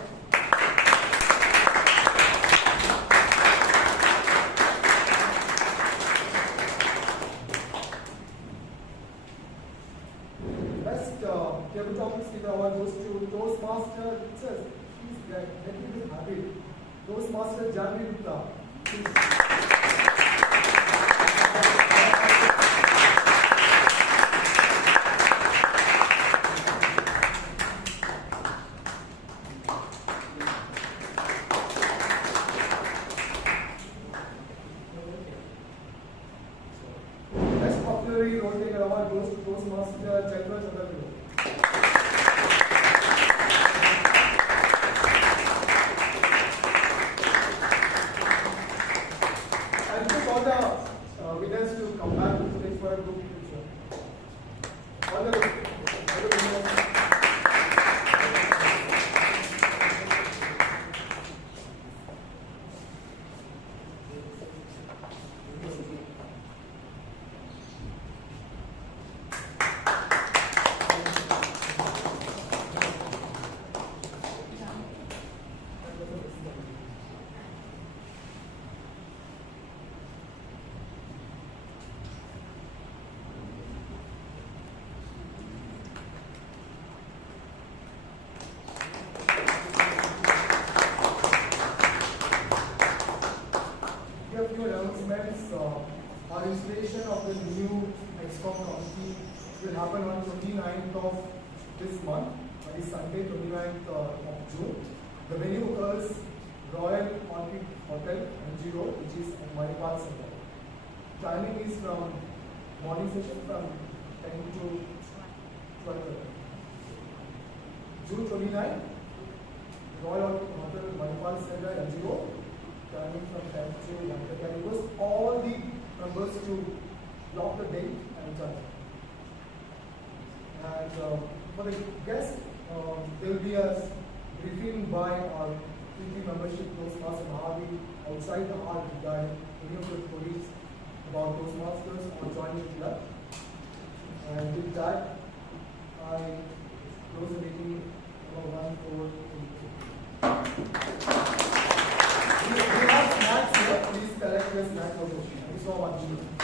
Best tabletop speaker award goes to Toastmaster. It says, please get me this happy. Toastmaster Jain. Our installation of the new ExCom committee will happen on 29th of this month, that is Sunday, 29th of June. The venue occurs Royal Orchid Hotel, MG Road, which is in Manipal Center. Timing is from morning session from 10 to 12. June 29th, Royal Orchid Hotel, Manipal Center, MG Road. Timing from 10 to 1:30. I request all the members to lock the date and join. And for the guests, there will be a briefing by our PT membership Toastmaster Mahaveer outside the hall regarding any of the stories about Toastmasters or joining the club. And with that, I close the meeting about 1:4. We have snacks here. Please collect your snack for the Thank you so much.